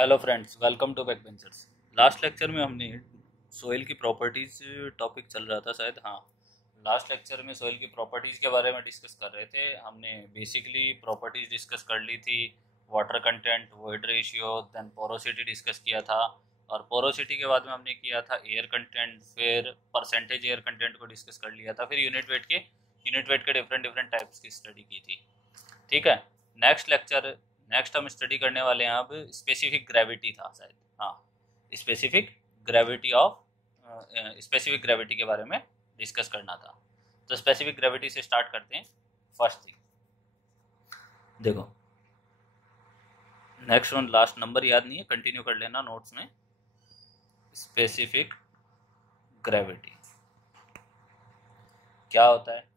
Hello friends, welcome to back benchers. Last lecture में हमने soil की प्रॉपर्टीज़ टॉपिक चल रहा था शायद। हाँ, लास्ट लेक्चर में सोइल की प्रॉपर्टीज़ के बारे में डिस्कस कर रहे थे। हमने बेसिकली प्रॉपर्टीज़ डिस्कस कर ली थी, water content, void ratio, then porosity discuss किया था। और पोरोसिटी के बाद में हमने किया था एयर कंटेंट, फिर परसेंटेज एयर कंटेंट को डिस्कस कर लिया था, फिर यूनिट वेट के डिफरेंट डिफरेंट टाइप्स की स्टडी की थी। ठीक है। नेक्स्ट हम स्टडी करने वाले हैं अब स्पेसिफिक ग्रेविटी था शायद। हाँ, स्पेसिफिक स्पेसिफिक ग्रेविटी के बारे में डिस्कस करना था। तो स्पेसिफिक ग्रेविटी से स्टार्ट करते हैं। फर्स्ट थिंग देखो, नेक्स्ट वन, लास्ट नंबर याद नहीं है, कंटिन्यू कर लेना नोट्स में। स्पेसिफिक ग्रेविटी क्या होता है?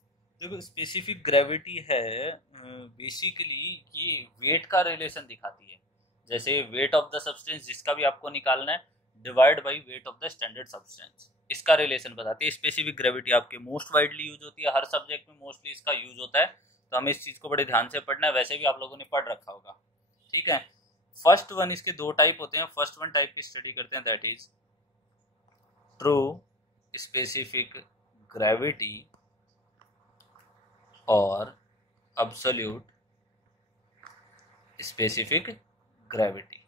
देखो, स्पेसिफिक ग्रेविटी है बेसिकली ये वेट का रिलेशन दिखाती है। जैसे वेट ऑफ द सब्सटेंस जिसका भी आपको निकालना है divide by weight of the standard substance, इसका रिलेशन बताती है। स्पेसिफिक ग्रेविटी आपके मोस्ट वाइडली यूज होती है, हर सब्जेक्ट में मोस्टली इसका यूज होता है, तो हमें इस चीज को बड़े ध्यान से पढ़ना है। वैसे भी आप लोगों ने पढ़ रखा होगा। ठीक है। फर्स्ट वन, इसके दो टाइप होते हैं। फर्स्ट वन टाइप की स्टडी करते हैं, that is true specific gravity और अब्सोल्यूट स्पेसिफिक ग्रेविटी।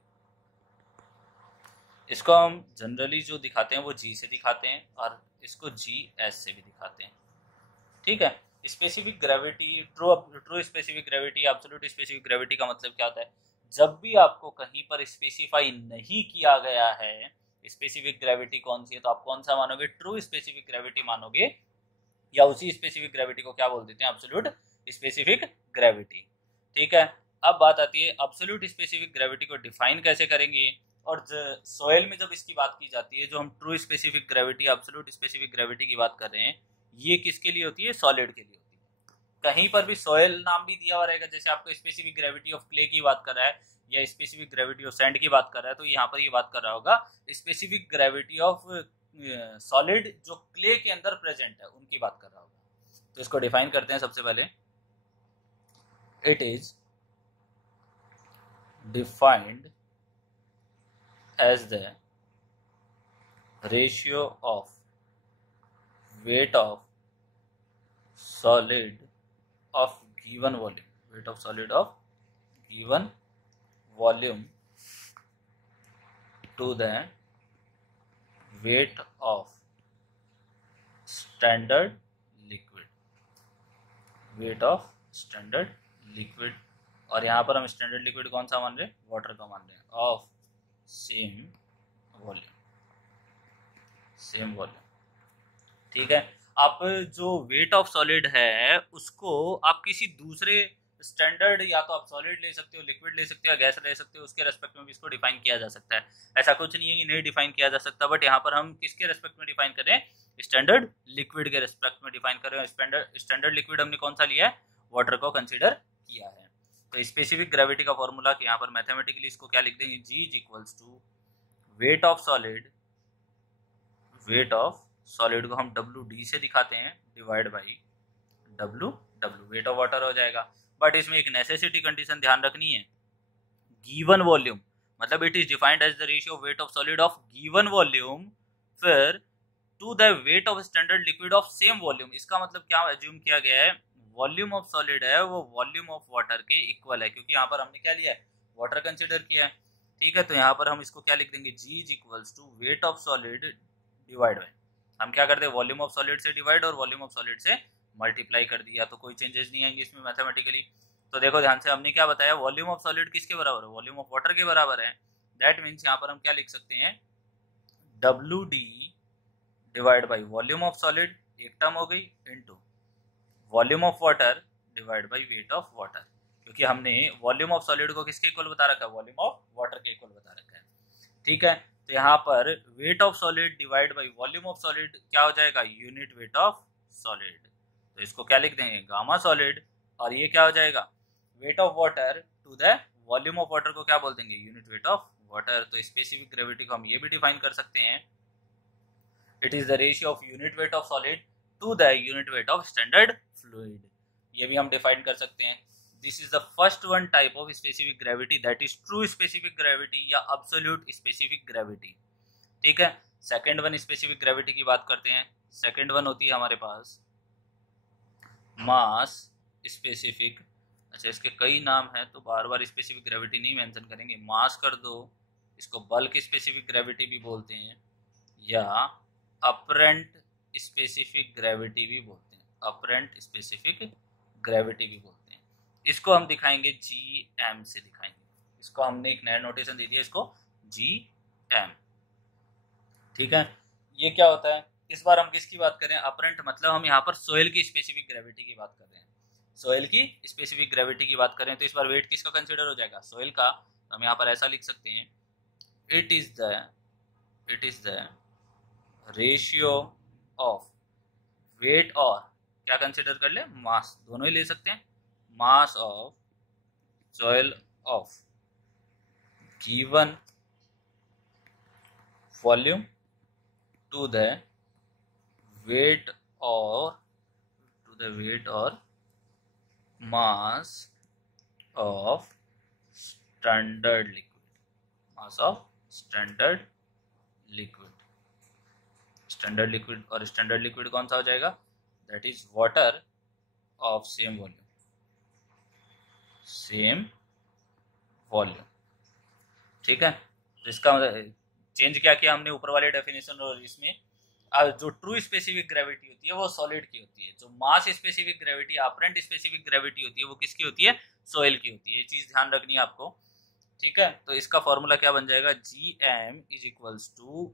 इसको हम जनरली जो दिखाते हैं वो जी से दिखाते हैं, और इसको जी एस से भी दिखाते हैं। ठीक है। Specific gravity, true specific gravity, absolute specific gravity का मतलब क्या होता है? जब भी आपको कहीं पर स्पेसिफाई नहीं किया गया है स्पेसिफिक ग्रेविटी कौन सी है, तो आप कौन सा मानोगे? ट्रू स्पेसिफिक ग्रेविटी मानोगे, या उसी स्पेसिफिक ग्रेविटी को क्या बोल देते हैं? Absolute specific gravity. ठीक है। अब बात आती है एब्सोल्यूट स्पेसिफिक ग्रेविटी को डिफाइन कैसे करेंगे। और सोयल में जब इसकी बात की जाती है, जो हम true specific gravity, absolute specific gravity की बात कर रहे हैं, ये किसके लिए होती है? सॉलिड के लिए होती है। कहीं पर भी सोयल नाम भी दिया हुआ रहेगा, जैसे आपको स्पेसिफिक ग्रेविटी ऑफ क्ले की बात कर रहा है या स्पेसिफिक ग्रेविटी ऑफ सैंड की बात कर रहा है, तो यहाँ पर ये बात कर रहा होगा स्पेसिफिक ग्रेविटी ऑफ सॉलिड जो क्ले के अंदर प्रेजेंट है, उनकी बात कर रहा होगा। तो इसको डिफाइन करते हैं सबसे पहले। It is defined as the ratio of weight of solid of given volume, weight of solid of given volume to the weight of standard liquid, weight of standard liquid। और यहाँ पर हम स्टैंडर्ड लिक्विड कौन सा मान रहे हैं? Water का मान रहे हैं। Of same volume, same volume. ठीक है। आप जो वेट ऑफ सॉलिड है उसको आप किसी दूसरे स्टैंडर्ड, या तो आप सॉलिड ले सकते हो, लिक्विड ले सकते हो, गैस ले सकते हो, उसके रेस्पेक्ट में भी इसको डिफाइन किया जा सकता है। ऐसा कुछ नहीं है कि नहीं डिफाइन किया जा सकता, बट यहाँ पर हम किसके रेस्पेक्ट में डिफाइन कर रहे हैं? स्टैंडर्ड लिक्विड के रेस्पेक्ट में डिफाइन कर रहे हैं। स्टैंडर्ड लिक्विड हमने कौन सा लिया है? वाटर को कंसिडर किया है। तो स्पेसिफिक ग्रेविटी का फॉर्मूला यहाँ पर मैथमेटिकली इसको क्या लिख देंगे? G is equals to weight of solid, weight of solid को हम डब्ल्यू डी से दिखाते हैं, divide by W W, weight of water हो जाएगा। बट इसमें एक नेसेसिटी कंडीशन ध्यान रखनी है, गिवन वॉल्यूम, मतलब it is defined as the ratio weight of solid of given volume फिर to the weight of standard liquid of same volume. इसका मतलब क्या एज्यूम किया गया है? वॉल्यूम ऑफ सॉलिड है वो वॉल्यूम ऑफ वाटर के इक्वल है, क्योंकि यहाँ पर हमने क्या लिया है? वाटर कंसिडर किया है। ठीक है। तो यहाँ पर हम इसको क्या लिख देंगे? G is equals to weight of solid divide by, हम क्या करते हैं? वॉल्यूम ऑफ सॉलिड से डिवाइड और वॉल्यूम ऑफ सॉलिड से मल्टीप्लाई कर दिया, तो कोई चेंजेस नहीं आएंगे इसमें मैथमेटिकली। तो देखो ध्यान से, हमने क्या बताया? वॉल्यूम ऑफ सॉलिड किसके बराबर है? वॉल्यूम ऑफ वाटर के बराबर है। दैट मीन्स यहाँ पर हम क्या लिख सकते हैं? W D divide by volume of solid, एक टर्म हो गई, into volume of water divide by weight of water, क्योंकि हमने वॉल्यूम ऑफ सॉलिड को किसके इक्वल बता रखा है? वॉल्यूम ऑफ वाटर के इक्वल बता रखा है। ठीक है। तो यहाँ पर weight of solid divide by volume of solid क्या हो जाएगा? Unit weight of solid. तो इसको क्या लिख देंगे? Gamma solid. और ये क्या हो जाएगा? Weight of water to the volume of water को क्या बोल देंगे? Unit weight of water. तो स्पेसिफिक ग्रेविटी को हम ये भी डिफाइन कर सकते हैं, it is the ratio of unit weight of solid to the unit weight of standard fluid. ये भी हम डिफाइन कर सकते हैं। This is the first one type of specific gravity, that is true specific gravity या absolute specific gravity. ठीक है, second one specific gravity की बात करते हैं। सेकेंड वन होती है हमारे पास मास स्पेसिफिक। अच्छा, इसके कई नाम हैं तो बार बार स्पेसिफिक ग्रेविटी नहीं मेंशन करेंगे, मास कर दो। इसको बल्क स्पेसिफिक ग्रेविटी भी बोलते हैं या अपरेंट स्पेसिफिक ग्रेविटी भी बोलते हैं, अपरेंट स्पेसिफिक ग्रेविटी भी बोलते हैं। इसको हम दिखाएंगे GM से दिखाएंगे। इसको हमने एक नया नोटेशन दे दिया, इसको GM। ठीक है, ये क्या होता है? इस बार हम किसकी बात करें? अपरेंट मतलब हम यहाँ पर सोयल की स्पेसिफिक ग्रेविटी की बात कर रहे हैं। सोयल की स्पेसिफिक ग्रेविटी की बात करें तो इस बार वेट किसका कंसिडर हो जाएगा? सोयल का। तो हम यहाँ पर ऐसा लिख सकते हैं, it is the ratio of weight और क्या कंसिडर कर ले? मास, दोनों ही ले सकते हैं। Mass of soil of given volume to the weight और mass of standard liquid, mass of standard liquid. Standard liquid और स्टैंडर्ड लिक्विड कौन सा हो जाएगा? That is water of same volume. ठीक है, तो इसका चेंज क्या किया हमने ऊपर वाले डेफिनेशन और इसमें? जो ट्रू स्पेसिफिक ग्रेविटी होती है वो सॉलिड की होती है, जो मास specific gravity, apparent specific gravity होती है वो किसकी होती है? सॉइल की होती है। ये चीज ध्यान रखनी है आपको। ठीक है, तो इसका फॉर्मूला क्या बन जाएगा? GM is equals to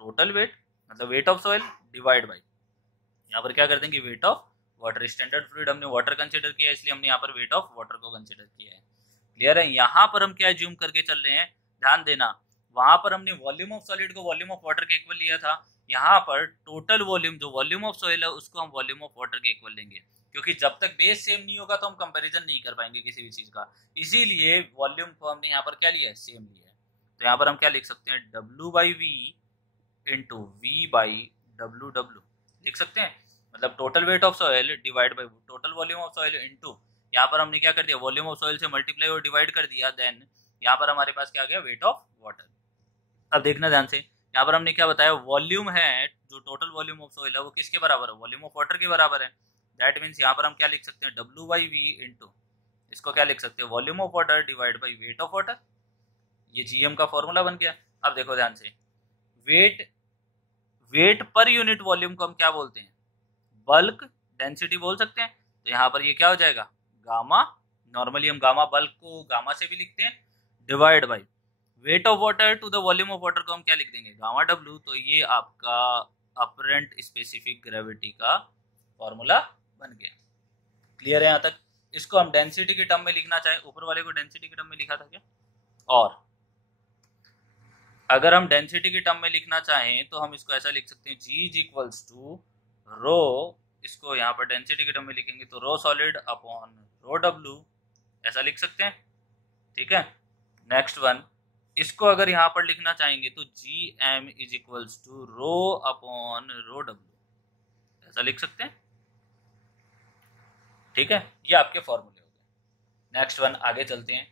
total weight, मतलब weight of soil divide by, यहाँ पर क्या कर देंगे? Weight of water. Standard fluid हमने वाटर कंसिडर किया इसलिए हमने यहाँ पर वेट ऑफ वाटर को कंसिडर किया है। क्लियर है? यहाँ पर हम क्या ज्यूम करके चल रहे हैं, ध्यान देना। वहां पर हमने वॉल्यूम ऑफ सॉलिड को वॉल्यूम ऑफ वाटर के इक्वल लिया था, यहाँ पर टोटल वॉल्यूम जो वॉल्यूम ऑफ सॉइल है उसको हम वॉल्यूम ऑफ वाटर के इक्वल लेंगे, क्योंकि जब तक बेस सेम नहीं होगा तो हम कंपैरिजन नहीं कर पाएंगे किसी भी चीज का। इसीलिए वॉल्यूम को हमने यहाँ पर क्या लिया है? सेम लिया है। तो यहाँ पर हम क्या लिख सकते हैं? W/V इंटू V/W लिख सकते हैं, मतलब total weight of soil divide by total volume of soil into, यहाँ पर हमने क्या कर दिया? वॉल्यूम ऑफ सॉइल से मल्टीप्लाई और डिवाइड कर दिया, देन यहाँ पर हमारे पास क्या आ गया? Wait of water. अब देखना ध्यान से, यहाँ पर हमने क्या बताया? वॉल्यूम है, जो टोटल वॉल्यूम ऑफ सॉइल है वो किसके बराबर है? वॉल्यूम ऑफ वाटर के बराबर है। दैट मीन्स यहाँ पर हम क्या लिख सकते हैं? W/V इंटू, इसको क्या लिख सकते हैं? Volume of water divide by weight of water. ये GM का फॉर्मूला बन गया। अब देखो ध्यान से, वेट पर यूनिट वॉल्यूम को हम क्या बोलते हैं? बल्क डेंसिटी बोल सकते हैं। तो यहाँ पर ये क्या हो जाएगा? गामा। नॉर्मली हम गामा बल्क को गामा से भी लिखते हैं, divide by weight of water to the volume of water को हम क्या लिख देंगे? Gamma W। तो ये आपका अपरेंट स्पेसिफिक ग्रेविटी का फॉर्मूला बन गया। क्लियर है यहाँ तक? इसको हम डेंसिटी के टर्म में लिखना चाहें, ऊपर वाले को डेंसिटी के टर्म में लिखा था क्या? और अगर हम डेंसिटी के टर्म में लिखना चाहें तो हम इसको ऐसा लिख सकते हैं, G इज इक्वल्स टू रो, इसको यहाँ पर डेंसिटी के टर्म में लिखेंगे तो रो सॉलिड अपॉन रो W, ऐसा लिख सकते हैं। ठीक है, नेक्स्ट वन, इसको अगर यहाँ पर लिखना चाहेंगे तो GM is equals to rho upon rho W, ऐसा लिख सकते हैं। ठीक है, ये आपके फॉर्मूले हो गए। नेक्स्ट वन, आगे चलते हैं।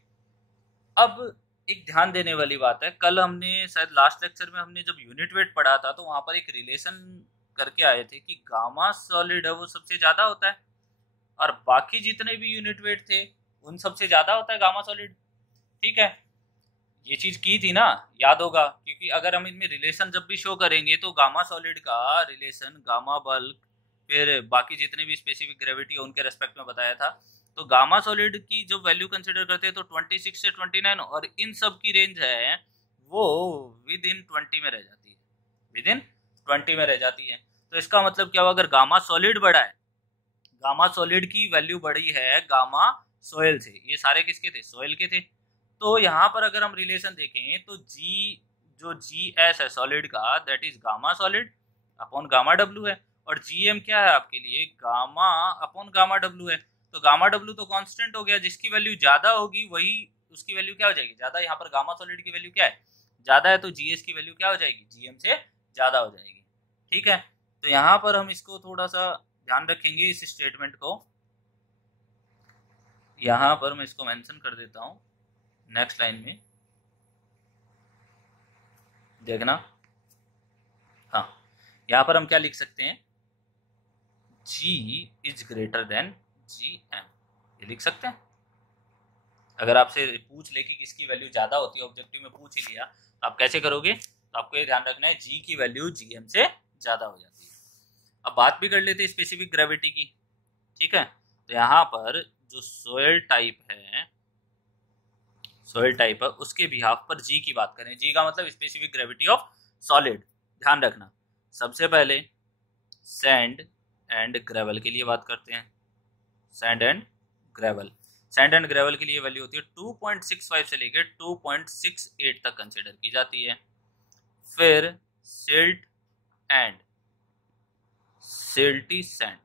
अब एक ध्यान देने वाली बात है, कल हमने शायद लास्ट लेक्चर में हमने जब यूनिट वेट पढ़ा था तो वहां पर एक रिलेशन करके आए थे कि गामा सॉलिड है वो सबसे ज्यादा होता है और बाकी जितने भी यूनिट वेट थे उन सबसे ज्यादा होता है गामा सॉलिड। ठीक है, ये चीज की थी ना, याद होगा, क्योंकि अगर हम इनमें रिलेशन जब भी शो करेंगे तो गामा सॉलिड का रिलेशन गामा बल्क फिर बाकी जितने भी स्पेसिफिक ग्रेविटी है उनके रेस्पेक्ट में बताया था। तो गामा सॉलिड की जो वैल्यू कंसिडर करते हैं तो 26 से 29 और इन सब की रेंज है वो विद इन 20 में रह जाती है, विद इन 20 में रह जाती है। तो इसका मतलब क्या हुआ? अगर गामा सॉलिड बढ़ा है, गामा सॉलिड की वैल्यू बढ़ी है गामा सोयल से, ये सारे किसके थे? सोयल के थे। तो यहाँ पर अगर हम रिलेशन देखें तो जो GS है सॉलिड का, that is gamma solid upon gamma W है, और GM क्या है आपके लिए? गामा अपॉन गामा W है। तो गामा W तो कांस्टेंट हो गया, जिसकी वैल्यू ज्यादा होगी वही उसकी वैल्यू क्या हो जाएगी? ज्यादा। यहाँ पर गामा सॉलिड की वैल्यू क्या है? ज्यादा है, तो GS की वैल्यू क्या हो जाएगी? GM से ज्यादा हो जाएगी। ठीक है, तो यहाँ पर हम इसको थोड़ा सा ध्यान रखेंगे, इस स्टेटमेंट को। यहाँ पर मैं इसको मेंशन कर देता हूँ नेक्स्ट लाइन में, देखना। हाँ, यहाँ पर हम क्या लिख सकते हैं, G is greater than GM, ये लिख सकते हैं। अगर आपसे पूछ ले कि किसकी वैल्यू ज़्यादा होती है, ऑब्जेक्टिव में पूछ ही लिया, तो आप कैसे करोगे, तो आपको ये ध्यान रखना है G की वैल्यू GM से ज़्यादा हो जाती है। अब बात भी कर लेते हैं स्पेसिफिक ग्रेविटी की, ठीक है। तो यहाँ पर जो सोयल टाइप है उसके बिहाफ पर G की बात करें, G का मतलब स्पेसिफिक ग्रेविटी ऑफ सॉलिड। ध्यान रखना, सबसे पहले सैंड एंड ग्रेवल के लिए बात करते हैं। सैंड एंड ग्रेवल के लिए वैल्यू होती है 2.65 से लेकर 2.68 तक कंसिडर की जाती है। फिर सिल्ट एंड सिल्टी सैंड,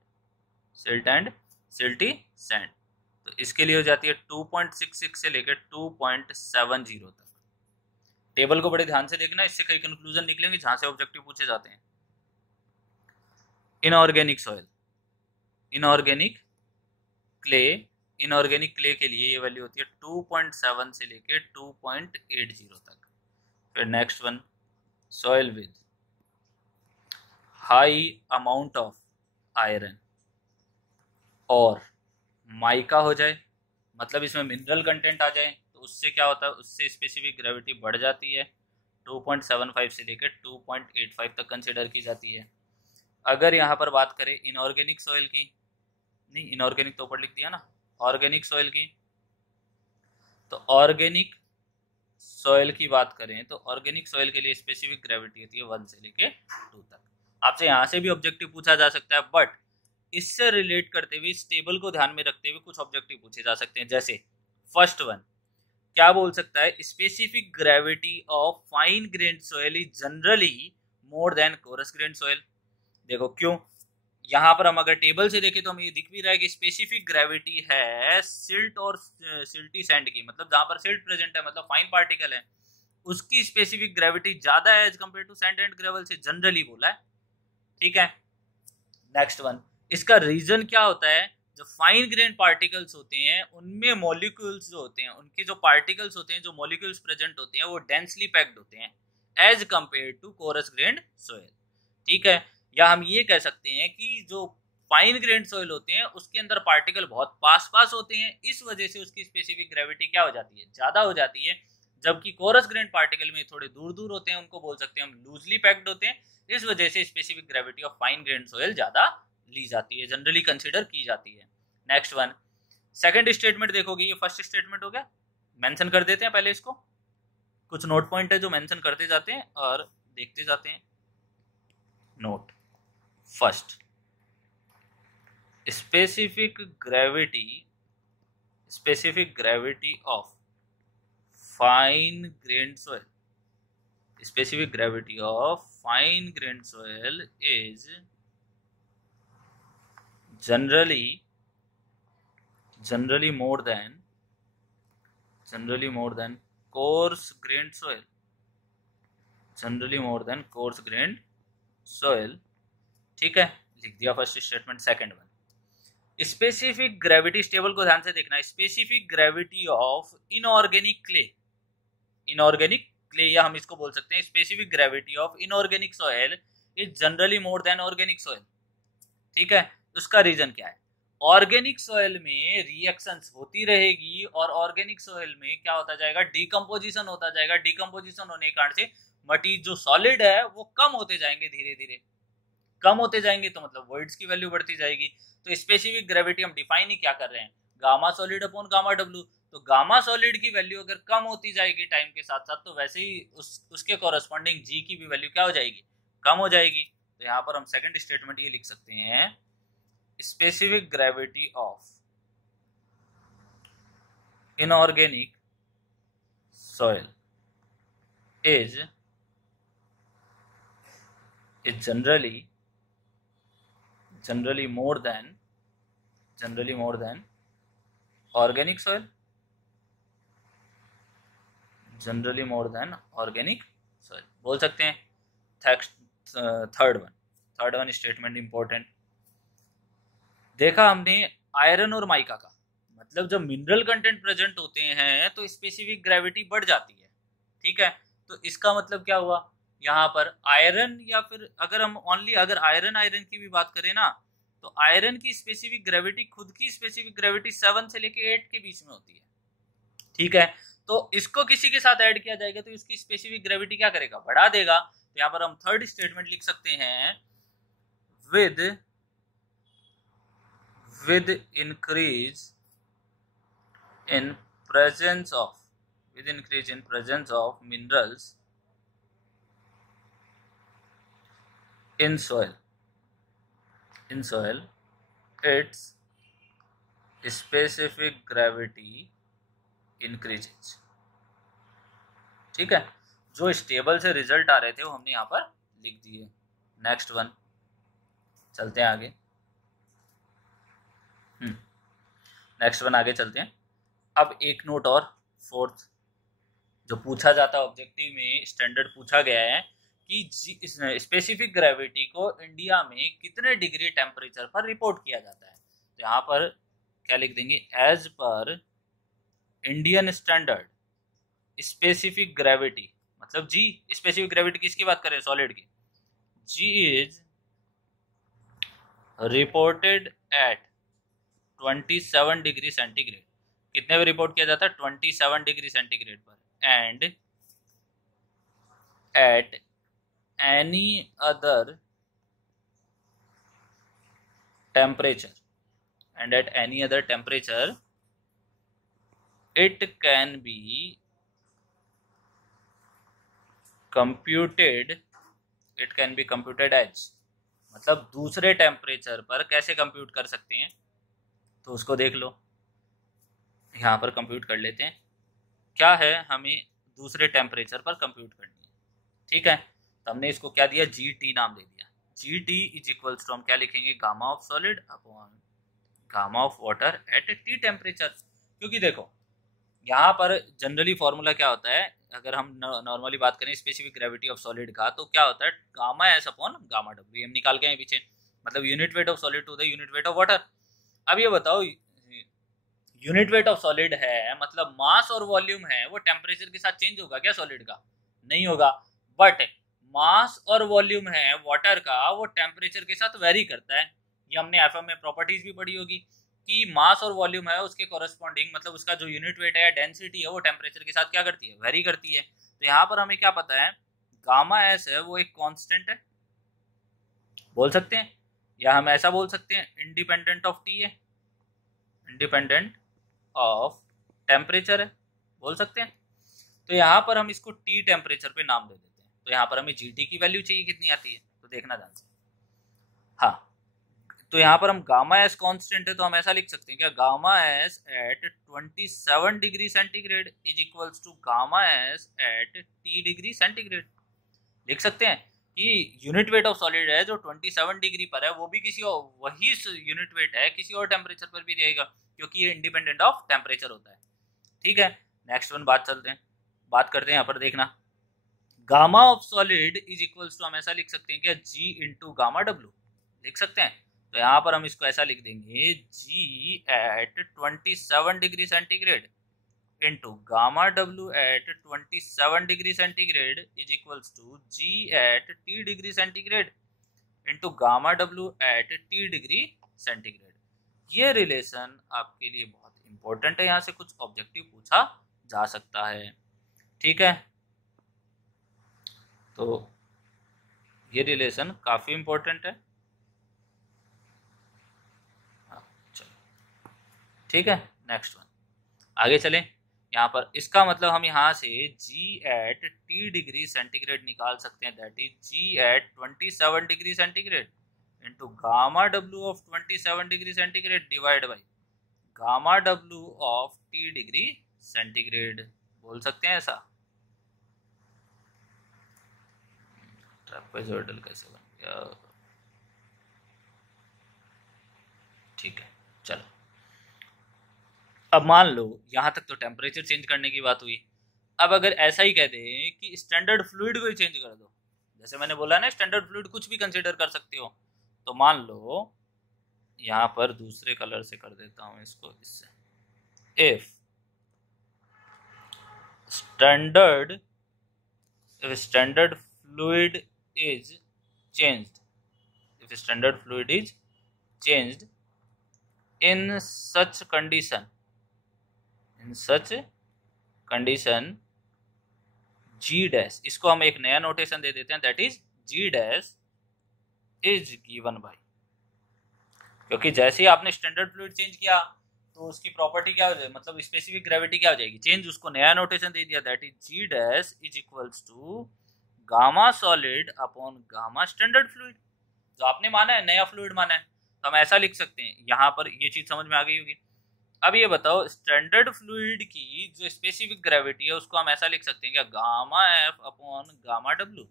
तो इसके लिए हो जाती है 2.66 से लेकर 2.70 तक। टेबल को बड़े ध्यान से देखना, इससे कई कंक्लूजन निकलेंगे जहां से ऑब्जेक्टिव पूछे जाते हैं। इनऑर्गेनिक सॉइल, इनऑर्गेनिक क्ले के लिए ये वैल्यू होती है 2.7 से लेकर 2.80 तक। फिर next one, soil with high amount of iron और माइका हो जाए, मतलब इसमें मिनरल कंटेंट आ जाए, तो उससे क्या होता है, उससे स्पेसिफिक ग्रेविटी बढ़ जाती है, 2.75 से लेकर 2.85 तक कंसिडर की जाती है। अगर यहाँ पर बात करें इनऑर्गेनिक सॉइल की, नहीं इनऑर्गेनिक तो ऊपर लिख दिया ना, ऑर्गेनिक सॉइल की, तो ऑर्गेनिक सॉइल की बात करें तो ऑर्गेनिक सॉइल के लिए स्पेसिफिक ग्रेविटी होती है 1 से लेके 2 तक। आपसे यहाँ से भी ऑब्जेक्टिव पूछा जा सकता है, बट इससे रिलेट करते हुए इस टेबल को ध्यान में रखते हुए कुछ ऑब्जेक्टिव पूछे जा सकते हैं। जैसे फर्स्ट वन क्या बोल सकता है, specific gravity of fine grained soil is generally more than coarse grained soil. देखो क्यों, यहाँ पर हम अगर टेबल से देखें तो हमें ये दिख भी रहा है कि स्पेसिफिक ग्रेविटी है सिल्ट और सिल्टी सैंड की, मतलब जहां पर सिल्ट प्रेजेंट है, मतलब फाइन पार्टिकल है, उसकी स्पेसिफिक ग्रेविटी ज्यादा है as compare to sand and gravel से, जनरली बोला है, ठीक है। नेक्स्ट वन, इसका रीजन क्या होता है, जो फाइन ग्रेन पार्टिकल्स होते हैं उनमें मॉलिक्यूल्स जो होते हैं, उनके जो पार्टिकल्स होते हैं, जो मॉलिक्यूल्स प्रेजेंट होते हैं, वो डेंसली पैक्ड होते हैं as compare to coarse grained soil, ठीक है। या हम ये कह सकते हैं कि जो फाइन ग्रेन्ड सॉइल होते हैं उसके अंदर पार्टिकल बहुत पास होते हैं, इस वजह से उसकी स्पेसिफिक ग्रेविटी क्या हो जाती है, ज्यादा हो जाती है। जबकि कोरस ग्रेन्ड पार्टिकल में थोड़े दूर दूर होते हैं, उनको बोल सकते हैं हम लूजली पैक्ड होते हैं, इस वजह से specific gravity of fine grained soil ज्यादा ली जाती है, जनरली कंसिडर की जाती है। नेक्स्ट वन, सेकंड स्टेटमेंट देखोगे, ये फर्स्ट स्टेटमेंट हो गया, मेंशन कर देते हैं पहले इसको, कुछ नोट पॉइंट है जो मेंशन करते जाते हैं और देखते जाते हैं। Node first, specific gravity of fine grained soil, specific gravity of fine grained soil is generally more than coarse grained soil, ठीक है, लिख दिया first statement. Second one, specific gravity, table को ध्यान से देखना, specific gravity of inorganic clay, या हम इसको बोल सकते हैं specific gravity of inorganic soil is generally more then organic soil, ठीक है। उसका रीजन क्या है, ऑर्गेनिक सॉइल में रिएक्शंस होती रहेगी और ऑर्गेनिक सॉइल में क्या होता जाएगा, डिकम्पोजिशन होता जाएगा, डिकम्पोजिशन होने के कारण से मटी जो सॉलिड है वो कम होते जाएंगे, धीरे धीरे कम होते जाएंगे, तो मतलब वॉइड्स की वैल्यू बढ़ती जाएगी। तो स्पेसिफिक ग्रेविटी हम डिफाइन ही क्या कर रहे हैं, gamma solid upon gamma W, तो गामा सॉलिड की वैल्यू अगर कम होती जाएगी टाइम के साथ साथ, तो वैसे ही उसके कॉरेस्पॉन्डिंग जी की भी वैल्यू क्या हो जाएगी, कम हो जाएगी। तो यहाँ पर हम सेकंड स्टेटमेंट ये लिख सकते हैं, specific gravity of inorganic soil is generally more than organic soil, बोल सकते हैं। थर्ड वन स्टेटमेंट इंपॉर्टेंट, देखा हमने आयरन और माइका का, मतलब जब मिनरल कंटेंट प्रेजेंट होते हैं तो स्पेसिफिक ग्रेविटी बढ़ जाती है, ठीक है। तो इसका मतलब क्या हुआ, यहाँ पर आयरन, या फिर अगर हम ओनली अगर आयरन की भी बात करें ना, तो आयरन की स्पेसिफिक ग्रेविटी, खुद की स्पेसिफिक ग्रेविटी 7 से लेके 8 के बीच में होती है, ठीक है। तो इसको किसी के साथ ऐड किया जाएगा तो इसकी स्पेसिफिक ग्रेविटी क्या करेगा, बढ़ा देगा। तो यहाँ पर हम थर्ड स्टेटमेंट लिख सकते हैं, with increase in presence of minerals in soil its specific gravity increases, ठीक है। जो स्टेबल से रिजल्ट आ रहे थे वो हमने यहाँ पर लिख दिए। नेक्स्ट वन, चलते हैं आगे। नेक्स्ट वन आगे चलते हैं। अब एक नोट और, फोर्थ जो पूछा जाता है ऑब्जेक्टिव में, स्टैंडर्ड पूछा गया है कि स्पेसिफिक ग्रेविटी को इंडिया में कितने डिग्री टेम्परेचर पर रिपोर्ट किया जाता है। तो यहाँ पर क्या लिख देंगे, as per Indian standard specific gravity, मतलब जी, स्पेसिफिक ग्रेविटी किसकी बात करें, सॉलिड की, G is reported at 27 degree centigrade. कितने पे रिपोर्ट किया जाता है, 27 डिग्री सेंटीग्रेड पर, and at any other temperature it can be computed as, मतलब दूसरे टेम्परेचर पर कैसे कंप्यूट कर सकते हैं, तो उसको देख लो। यहाँ पर कंप्यूट कर लेते हैं, क्या है, हमें दूसरे टेम्परेचर पर कंप्यूट करनी है, ठीक है। तो हमने इसको क्या दिया, जी टी नाम दे दिया। G T is equals to, हम क्या लिखेंगे, gamma of solid upon gamma of water at T temperature. क्योंकि देखो यहाँ पर जनरली फॉर्मूला क्या होता है, अगर हम नॉर्मली बात करें स्पेसिफिक ग्रेविटी ऑफ सॉलिड का, तो क्या होता है, gamma S upon gamma W, हम निकाल के हैं पीछे, मतलब unit weight of solid to the unit weight of water. अब ये बताओ, यूनिट वेट ऑफ सॉलिड है, मतलब मास और वॉल्यूम है, वो टेम्परेचर के साथ चेंज होगा क्या सॉलिड का, नहीं होगा। बट मास और वॉल्यूम है वाटर का, वो टेम्परेचर के साथ वेरी करता है। ये हमने एफएम में प्रॉपर्टीज भी पढ़ी होगी कि मास और वॉल्यूम है उसके कॉरेस्पॉन्डिंग, मतलब उसका जो यूनिट वेट है, डेंसिटी है, वो टेम्परेचर के साथ क्या करती है, वेरी करती है। तो यहाँ पर हमें क्या पता है, गामा एस है वो एक कांस्टेंट है, बोल सकते हैं, या हम ऐसा बोल सकते हैं इंडिपेंडेंट ऑफ टी है, इंडिपेंडेंट ऑफ टेम्परेचर है, बोल सकते हैं। तो यहाँ पर हम इसको टी टेम्परेचर पे नाम दे देते हैं। तो यहाँ पर हमें जी टी की वैल्यू चाहिए, कितनी आती है, तो देखना ध्यान से। हाँ, तो यहाँ पर हम गामा एस कांस्टेंट है, तो हम ऐसा लिख सकते हैं क्या, gamma S at 27 degree centigrade is equals to gamma S at T degree centigrade. लिख सकते हैं कि यूनिट वेट ऑफ सॉलिड है जो 27 डिग्री पर है, वो भी किसी और, वही यूनिट वेट है किसी और टेम्परेचर पर भी रहेगा, क्योंकि ये इंडिपेंडेंट ऑफ टेम्परेचर होता है, ठीक है। नेक्स्ट वन बात करते हैं यहाँ पर, देखना, gamma of solid is equals to, हम ऐसा लिख सकते हैं क्या, जी इंटू गामा डब्ल्यू, लिख सकते हैं। तो यहाँ पर हम इसको ऐसा लिख देंगे, G at 27 degree centigrade into gamma W at 27 degree centigrade is equals to G at T degree centigrade into gamma W at T degree centigrade. ये रिलेशन आपके लिए बहुत इंपॉर्टेंट है, यहाँ से कुछ ऑब्जेक्टिव पूछा जा सकता है, ठीक है। तो ये रिलेशन काफी इंपॉर्टेंट है, ठीक है। नेक्स्ट वन आगे चलें। यहाँ पर इसका मतलब हम यहाँ से G at T degree centigrade निकाल सकते हैं, that is G at 27 degree centigrade into gamma W of 27 degree centigrade divide by gamma W of T degree centigrade, बोल सकते हैं ऐसा। ट्रेपेजॉइडल कैसे बन गया, ठीक है, चलो। अब मान लो यहाँ तक तो टेम्परेचर चेंज करने की बात हुई। अब अगर ऐसा ही कह दें कि स्टैंडर्ड फ्लूइड को ही चेंज कर दो, जैसे मैंने बोला ना स्टैंडर्ड फ्लूइड कुछ भी कंसीडर कर सकते हो, तो मान लो यहाँ पर दूसरे कलर से कर देता हूँ इसको, इससे if standard fluid is changed, if standard fluid is changed in such condition G dash, इसको हम एक नया नोटेशन दे देते हैं, that is G dash is given by, क्योंकि जैसे ही आपने स्टैंडर्ड फ्लूइड चेंज किया तो उसकी प्रॉपर्टी क्या हो जाएगी, मतलब स्पेसिफिक ग्रेविटी क्या हो जाएगी, चेंज, उसको नया नोटेशन दे दिया, that is G dash is equals to gamma solid upon gamma standard fluid. जो आपने माना है नया फ्लूइड माना है, तो हम ऐसा लिख सकते हैं, यहाँ पर ये चीज समझ में आ गई होगी। अब ये बताओ स्टैंडर्ड फ्लूइड की जो स्पेसिफिक ग्रेविटी है उसको हम ऐसा लिख सकते हैं क्या, gamma F upon gamma W.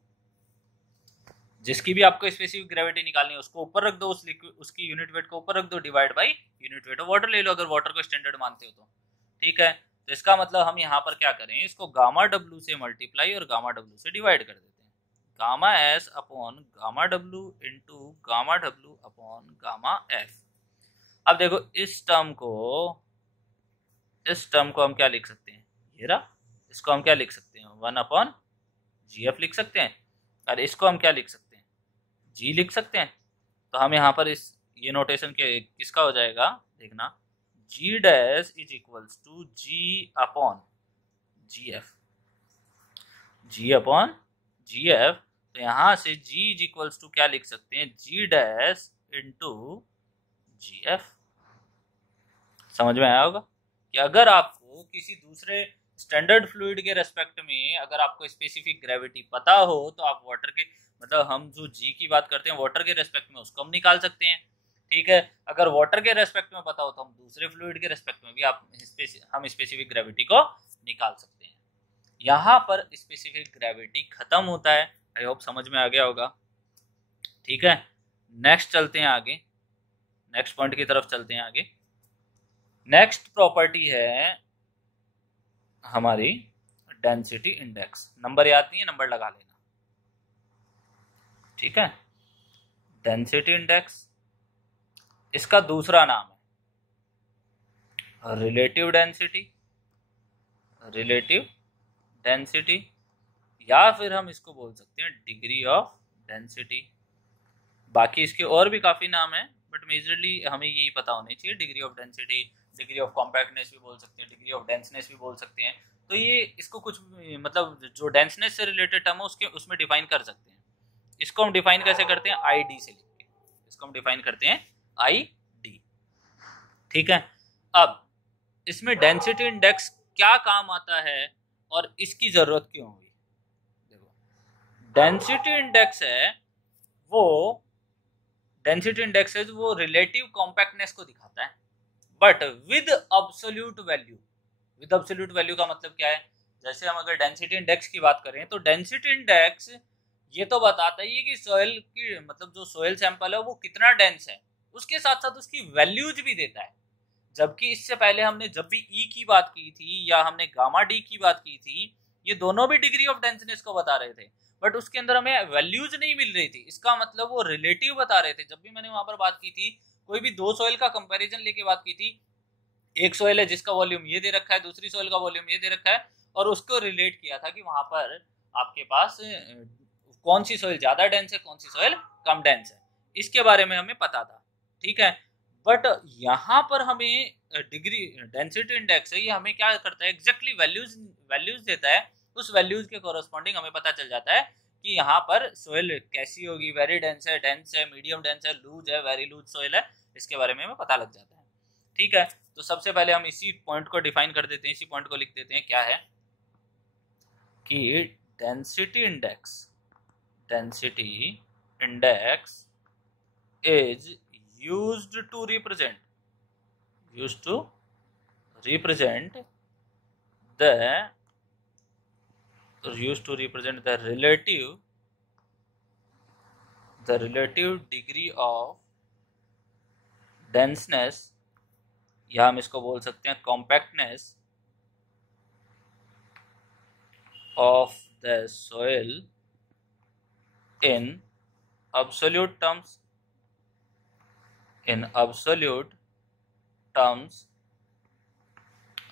जिसकी भी आपको स्पेसिफिक ग्रेविटी निकालनी है उसको ऊपर रख दो, उस लिक्विड उसकी यूनिट वेट को ऊपर रख दो, divide by unit weight of water ले लो, अगर वाटर को स्टैंडर्ड मानते हो तो। ठीक है, तो इसका मतलब हम यहाँ पर क्या करें, इसको गामा डब्ल्यू से मल्टीप्लाई और गामा डब्ल्यू से डिवाइड कर देते हैं, gamma S upon gamma W into gamma W upon gamma F. अब देखो इस टर्म को हम क्या लिख सकते हैं, ये रहा, इसको हम क्या लिख सकते हैं, 1 अपॉन जी एफ लिख सकते हैं, और इसको हम क्या लिख सकते हैं, जी लिख सकते हैं। तो हम यहाँ पर ये नोटेशन के किसका हो जाएगा देखना, G dash is equals to G upon G F, G upon G F. तो यहाँ से जी इज इक्वल्स टू क्या लिख सकते हैं, जी डैश इंटू जी एफ। समझ में आया होगा कि अगर आपको किसी दूसरे स्टैंडर्ड फ्लूइड के रेस्पेक्ट में अगर आपको स्पेसिफिक ग्रेविटी पता हो तो आप वाटर के, मतलब हम जो जी की बात करते हैं वाटर के रेस्पेक्ट में, उसको हम निकाल सकते हैं। ठीक है, अगर वाटर के रेस्पेक्ट में पता हो तो हम दूसरे फ्लूइड के रेस्पेक्ट में भी हम स्पेसिफिक ग्रेविटी को निकाल सकते हैं। यहाँ पर स्पेसिफिक ग्रेविटी खत्म होता है। आई होप समझ में आ गया होगा। ठीक है, नेक्स्ट चलते हैं आगे, नेक्स्ट पॉइंट की तरफ चलते हैं आगे। नेक्स्ट प्रॉपर्टी है हमारी डेंसिटी इंडेक्स। नंबर याद नहीं है, नंबर लगा लेना। ठीक है, डेंसिटी इंडेक्स, इसका दूसरा नाम है रिलेटिव डेंसिटी, या फिर हम इसको बोल सकते हैं डिग्री ऑफ डेंसिटी। बाकी इसके और भी काफी नाम है, बट मेजरली हमें यही पता होनी चाहिए, degree of density, degree of compactness भी बोल सकते हैं, डिग्री ऑफ डेंसनेस भी बोल सकते हैं। तो ये इसको कुछ मतलब जो डेंसनेस से रिलेटेड टर्म है उसके उसमें डिफाइन कर सकते हैं। इसको हम डिफाइन कैसे करते हैं, आई डी से लिख के, इसको हम डिफाइन करते हैं आई डी। ठीक है, अब इसमें डेंसिटी इंडेक्स क्या काम आता है और इसकी जरूरत क्यों हुई। देखो डेंसिटी इंडेक्स है वो रिलेटिव कॉम्पैक्टनेस को दिखाता है, but with absolute value. With absolute value का मतलब क्या है, जैसे हम अगर डेंसिटी इंडेक्स की बात करें तो डेंसिटी इंडेक्स ये तो बताता ही है कि सॉइल की, मतलब जो सॉइल सैंपल है वो कितना डेंस है, उसके साथ साथ उसकी वैल्यूज भी देता है। जबकि इससे पहले हमने जब भी ई की बात की थी या हमने गामा डी की बात की थी, ये दोनों भी डिग्री ऑफ डेंसनेस को बता रहे थे, बट उसके अंदर हमें वैल्यूज नहीं मिल रही थी। इसका मतलब वो रिलेटिव बता रहे थे। जब भी मैंने वहां पर बात की थी, कोई भी दो सॉइल का कंपैरिजन लेके बात की थी, एक सॉइल है जिसका वॉल्यूम ये दे रखा है, दूसरी सॉइल का वॉल्यूम ये दे रखा है, और उसको रिलेट किया था कि वहां पर आपके पास कौन सी सॉइल ज्यादा डेंस है, कौन सी सॉइल कम डेंस है, इसके बारे में हमें पता था। ठीक है, बट यहाँ पर हमें डिग्री डेंसिटी इंडेक्स है, ये हमें क्या करता है, एग्जैक्टली वैल्यूज देता है। उस वैल्यूज के कोरस्पॉन्डिंग हमें पता चल जाता है कि यहाँ पर सॉइल कैसी होगी, वेरी डेंस है, मीडियम डेंस है, लूज है, वेरी लूज सॉइल है, इसके बारे में हमें पता लग जाता है। ठीक है, तो सबसे पहले हम इसी पॉइंट को डिफाइन कर देते हैं, इसी पॉइंट को लिख देते हैं, क्या है कि density index is used to represent the relative degree of denseness, या हम इसको बोल सकते हैं compactness of the soil in absolute terms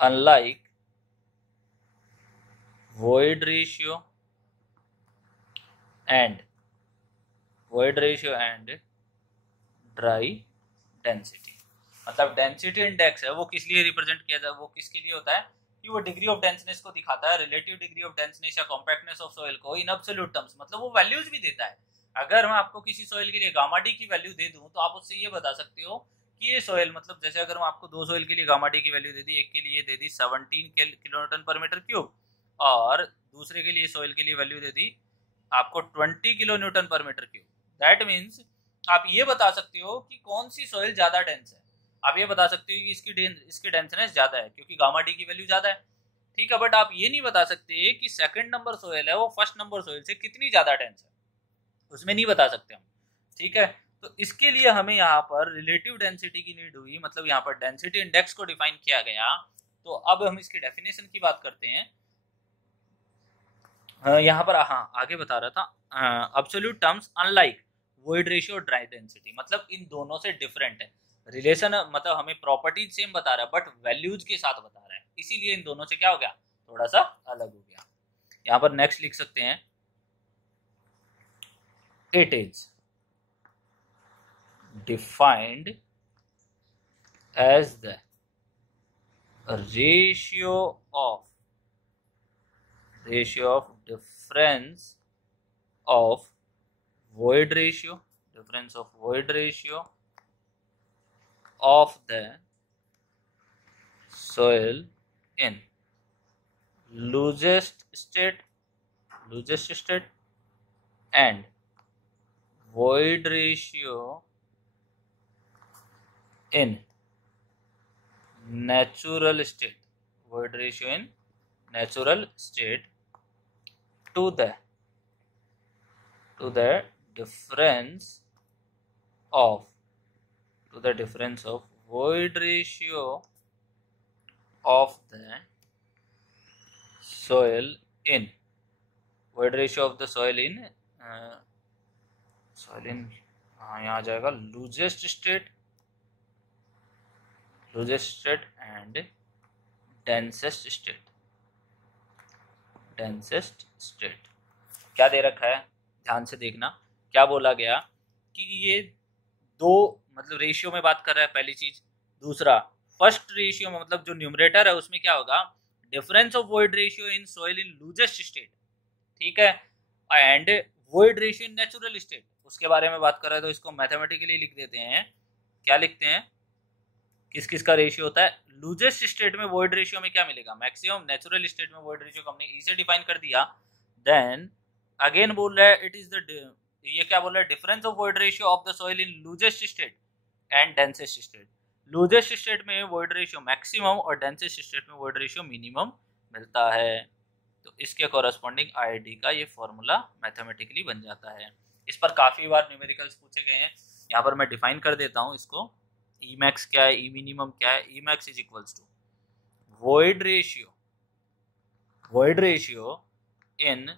unlike void ratio and dry density। मतलब डेंसिटी इंडेक्स है वो किस लिए रिप्रेजेंट किया जाए, वो किसके लिए होता है कि वो डिग्री ऑफ डेंसनेस को दिखाता है, रिलेटिव डिग्री ऑफ डेंसनेस या कॉम्पैक्टनेस ऑफ सॉइल को इन एब्सोल्यूट टर्म्स, मतलब वो वैल्यूज भी देता है। अगर मैं आपको किसी सॉइल के लिए गामा डी की वैल्यू दे दूं तो आप उससे ये बता सकते हो कि ये सॉइल, मतलब जैसे अगर मैं आपको दो सॉइल के लिए गामा डी की वैल्यू दे दी, एक के लिए दे दी 17 किलोन्यूटन पर मीटर क्यूब और दूसरे के लिए सॉइल के लिए वैल्यू दे दी आपको 20 किलो न्यूटन पर मीटर क्यूब, दैट मीन्स आप ये बता सकते हो कि कौन सी सॉइल ज्यादा डेंस है। आप ये बता सकते हो कि इसकी डेंसनेस ज्यादा है क्योंकि गामा डी की वैल्यू ज्यादा है, ठीक है। बट आप ये नहीं बता सकते कि सेकंड नंबर सॉइल है वो फर्स्ट नंबर सॉइल से कितनी ज्यादा डेंस है, उसमें नहीं बता सकते हम, ठीक है। तो इसके लिए हमें यहाँ पर रिलेटिव डेंसिटी की नीड हुई, मतलब यहाँ पर डेंसिटी इंडेक्स को डिफाइन किया गया। तो अब हम इसकी डेफिनेशन की बात करते हैं। यहाँ पर हाँ आगे बता रहा था absolute terms unlike void ratio dry density, मतलब इन दोनों से डिफरेंट है रिलेशन, मतलब हमें प्रॉपर्टीज सेम बता रहा है बट वैल्यूज के साथ बता रहा है, इसीलिए इन दोनों से क्या हो गया, थोड़ा सा अलग हो गया। यहाँ पर नेक्स्ट लिख सकते हैं, it is defined as the ratio of difference of void ratio of the soil in loosest state and void ratio in natural state to the difference of void ratio of the soil in यहाँ आ जाएगा loosest state and densest state. क्या दे रखा है, ध्यान से देखना, क्या बोला गया कि ये दो, मतलब रेशियो में बात कर रहा है पहली चीज। दूसरा फर्स्ट रेशियो में, मतलब जो न्यूमरेटर है उसमें क्या होगा, difference of void ratio in soil in loosest state, ठीक है, and void ratio in natural state, उसके बारे में बात कर रहा है। तो इसको मैथमेटिकली लिख देते हैं, क्या लिखते हैं, किस किस का रेशियो होता है, लूजेस्ट स्टेट में वॉइड रेशियो में क्या मिलेगा, मैक्सिमम, नेचुरल स्टेट में वॉइड रेशियो को हमने ई से डिफाइन कर दिया। देन अगेन बोल रहा है इट इज द, ये क्या बोल रहा है, difference of void ratio of the soil in loosest state and densest state. Loosest state में वॉइड रेशियो मैक्सिमम और डेंसेस्ट स्टेट में वॉइड रेशियो मिनिमम मिलता है। तो इसके कॉरेस्पॉन्डिंग आईडी का ये फॉर्मूला मैथमेटिकली बन जाता है। इस पर काफ़ी बार न्यूमेरिकल्स पूछे गए हैं, यहाँ पर मैं डिफाइन कर देता हूँ इसको। ई मैक्स क्या है, ई मिनिमम क्या है, E max is equals to void ratio in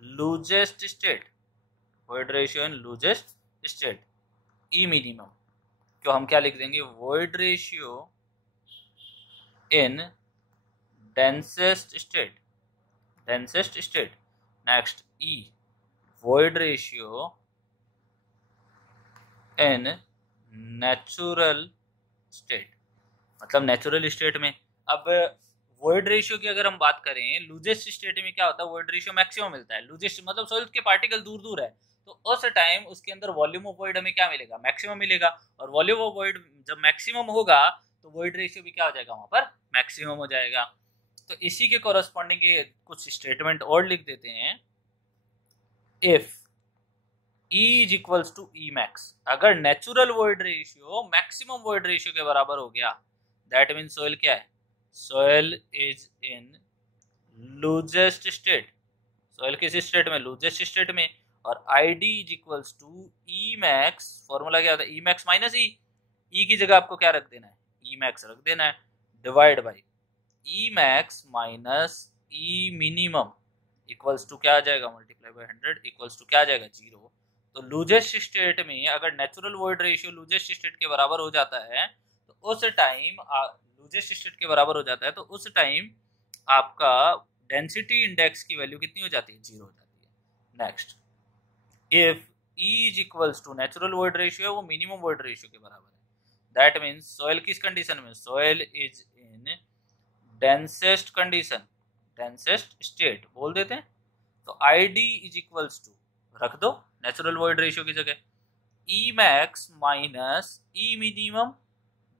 loosest state, E minimum को हम क्या लिख देंगे, void ratio in densest state. Next E void ratio in natural state, मतलब नेचुरल स्टेट में। अब वॉइड रेशियो की अगर हम बात करें, लूजेस्ट स्टेट में क्या होता है, वॉइड रेशियो मैक्सिमम मिलता है। लूजेस्ट मतलब सॉइल के पार्टिकल दूर दूर है, तो उस टाइम उसके अंदर वॉल्यूम ऑफ वॉइड हमें क्या मिलेगा, मैक्सिमम मिलेगा। और वॉल्यूम ऑफ वॉइड जब मैक्सिमम होगा तो वॉइड रेशियो भी क्या हो जाएगा, वहां पर मैक्सिमम हो जाएगा। तो इसी के कॉरेस्पॉन्डिंग के कुछ स्टेटमेंट और लिख देते हैं। If E is equals to E max, अगर natural void ratio maximum void ratio के बराबर हो गया, दैट मीन सोइल क्या है, soil is in loosest state. Soil किस स्टेट में, लूजेस्ट स्टेट में। और I D is equals to E max, formula क्या होता है, ई मैक्स माइनस ई, ई की जगह आपको क्या रख देना है, ई मैक्स रख देना है, divide by E max minus E minimum equals to क्या आ जाएगा, मल्टीप्लाई बाई 100 इक्वल्स टू क्या आ जाएगा, 0। तो लूजेस्ट स्टेट में अगर natural void ratio loosest state के बराबर हो जाता है तो उस टाइम लूजेस्ट स्टेट के बराबर हो जाता है तो उस टाइम आपका डेंसिटी इंडेक्स की वैल्यू कितनी हो जाती है, 0 हो जाती है। Next, if E is equals to natural void ratio है वो मिनिमम वॉइड रेशियो के बराबर है, दैट मीन्स सॉइल किस कंडीशन में, soil is in densest condition, densest state बोल देते हैं, तो ID इज इक्वल्स टू रख दो नेचुरल वॉइड रेशियो की जगह E max minus E minimum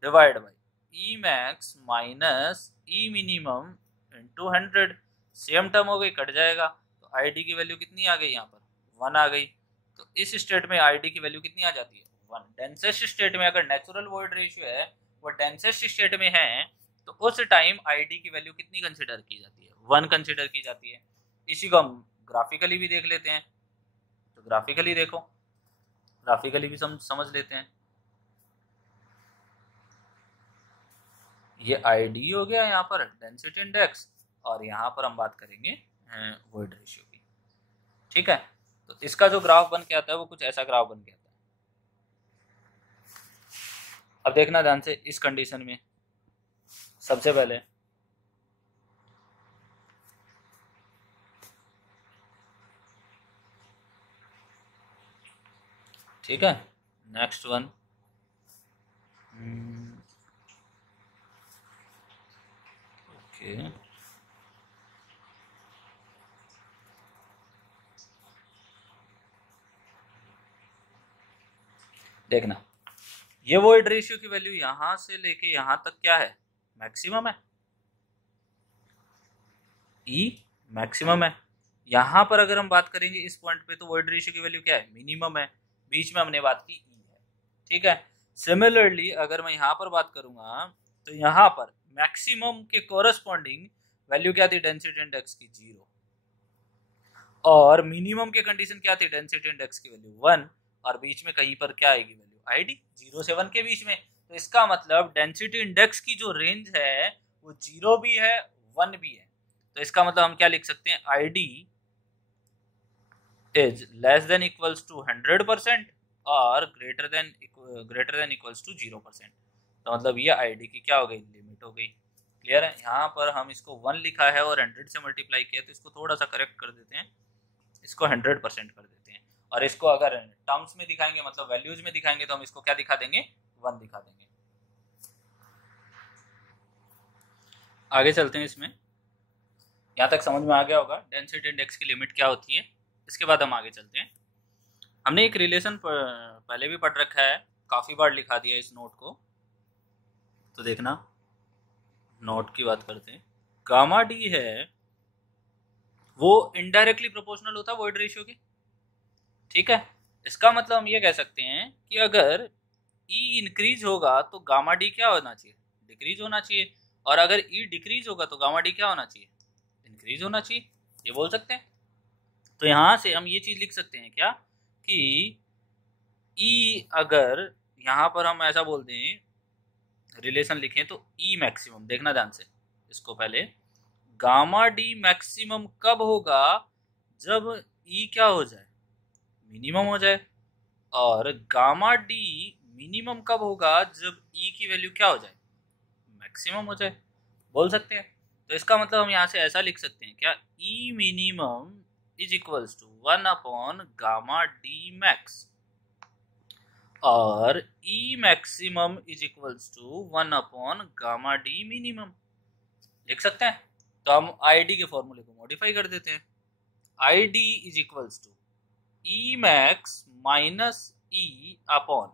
divide by E max minus E minimum into 100। Same term हो गई, कट जाएगा, तो ID की वैल्यू कितनी आ गई, यहाँ पर 1 आ गई। तो इस स्टेट में ID की वैल्यू कितनी आ जाती है, 1। डेंसेस्ट स्टेट में अगर नेचुरल वॉइड रेशियो है वो डेंसेस्ट स्टेट में है तो उस टाइम ID की वैल्यू कितनी कंसिडर की जाती है, 1 कंसिडर की जाती है। इसी को हम ग्राफिकली भी देख लेते हैं, तो ग्राफिकली देखो, ग्राफिकली भी समझ लेते हैं। ये ID हो गया यहाँ पर डेंसिटी इंडेक्स, और यहाँ पर हम बात करेंगे वॉइड रेशियो की, ठीक है। तो इसका जो ग्राफ बन के आता है वो कुछ ऐसा ग्राफ बन के आता है। अब देखना ध्यान से, इस कंडीशन में सबसे पहले ठीक है, नेक्स्ट वन ओके, देखना ये वॉइड रेशियो की वैल्यू यहां से लेके यहां तक क्या है, मैक्सिमम है, E मैक्सिमम है। यहां पर अगर हम बात करेंगे इस पॉइंट पे तो वॉइड रेशियो की वैल्यू क्या है, मिनिमम है, बीच में हमने बात की E है, ठीक है। सिमिलरली अगर मैं यहाँ पर बात करूंगा तो यहाँ पर मैक्सिमम के कोरस्पॉन्डिंग वैल्यू क्या थी डेंसिटी इंडेक्स की, 0, और मिनिमम के कंडीशन क्या थी, डेंसिटी इंडेक्स की वैल्यू 1, और बीच में कहीं पर क्या आएगी वैल्यू, ID 0 से 1 के बीच में। तो इसका मतलब डेंसिटी इंडेक्स की जो रेंज है वो 0 भी है 1 भी है। तो इसका मतलब हम क्या लिख सकते हैं, ID is less than equals to 100% और ग्रेटर देन इक्वल्स टू 0%। तो मतलब ये ID की क्या हो गई, लिमिट हो गई। क्लियर है। यहाँ पर हम इसको 1 लिखा है और 100 से मल्टीप्लाई किया, तो इसको थोड़ा सा करेक्ट कर देते हैं, इसको 100% कर देते हैं, और इसको अगर टर्म्स में दिखाएंगे मतलब वैल्यूज में दिखाएंगे तो हम इसको क्या दिखा देंगे, 1 दिखा देंगे। आगे चलते हैं, इसमें यहाँ तक समझ में आ गया होगा डेंसिटी इंडेक्स की लिमिट क्या होती है। इसके बाद हम आगे चलते हैं। हमने एक रिलेशन पहले भी पढ़ रखा है, काफ़ी बार लिखा दिया इस नोट को, तो देखना नोट की बात करते हैं। गामा डी है वो इनडायरेक्टली प्रोपोर्शनल होता है वॉइड रेशियो के, ठीक है। इसका मतलब हम ये कह सकते हैं कि अगर E इंक्रीज होगा तो गामा डी क्या होना चाहिए, डिक्रीज होना चाहिए, और अगर E डिक्रीज होगा तो गामा डी क्या होना चाहिए, इंक्रीज होना चाहिए, ये बोल सकते हैं। तो यहाँ से हम ये चीज़ लिख सकते हैं क्या कि E अगर यहाँ पर हम ऐसा बोल दें, रिलेशन लिखें तो E मैक्सिमम, देखना ध्यान से इसको पहले, गामा डी मैक्सिमम कब होगा, जब E क्या हो जाए, मिनिमम हो जाए, और गामा डी मिनिमम कब होगा, जब E की वैल्यू क्या हो जाए, मैक्सिमम हो जाए, बोल सकते हैं। तो इसका मतलब हम यहाँ से ऐसा लिख सकते हैं क्या, E minimum is equals to 1 upon gamma D max, और E maximum is equals to 1 upon gamma D minimum, लिख सकते हैं। तो हम ID के फॉर्मूले को मॉडिफाई कर देते हैं, ID is equals to E max minus E upon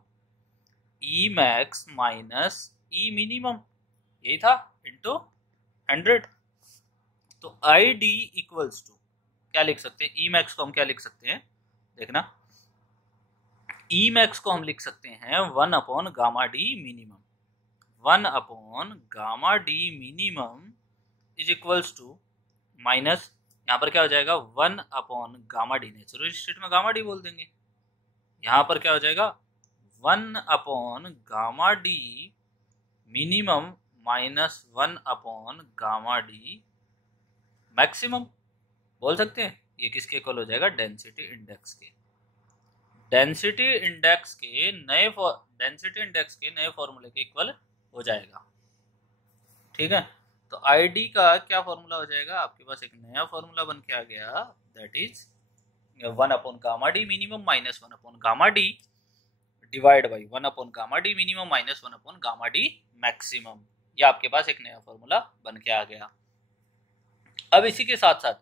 E max minus E minimum, यही था, इनटू 100। तो ID इक्वल्स टू क्या लिख सकते हैं, E मैक्स को हम क्या लिख सकते हैं, देखना E मैक्स को हम लिख सकते हैं 1 upon gamma D minimum, 1 upon gamma D minimum is equals to minus, यहाँ पर क्या हो जाएगा 1 upon gamma D, natural state में गामा डी बोल देंगे, यहाँ पर क्या हो जाएगा 1 upon gamma D minimum minus 1 upon gamma D maximum, बोल सकते हैं। ये किसके इक्वल हो जाएगा, डेंसिटी इंडेक्स के, डेंसिटी इंडेक्स के नए फॉर्मूले के इक्वल हो जाएगा। ठीक है, तो आईडी का क्या फॉर्मूला हो जाएगा, आपके पास एक नया फॉर्मूला बन के आ गया, दैट इज 1/गामा डी मिनिमम माइनस 1/गामा डी डिवाइड बाई 1/गामा डी मिनिमम माइनस 1/गामा डी मैक्सिमम। ये आपके पास एक नया फॉर्मूला बन के आ गया। अब इसी के साथ साथ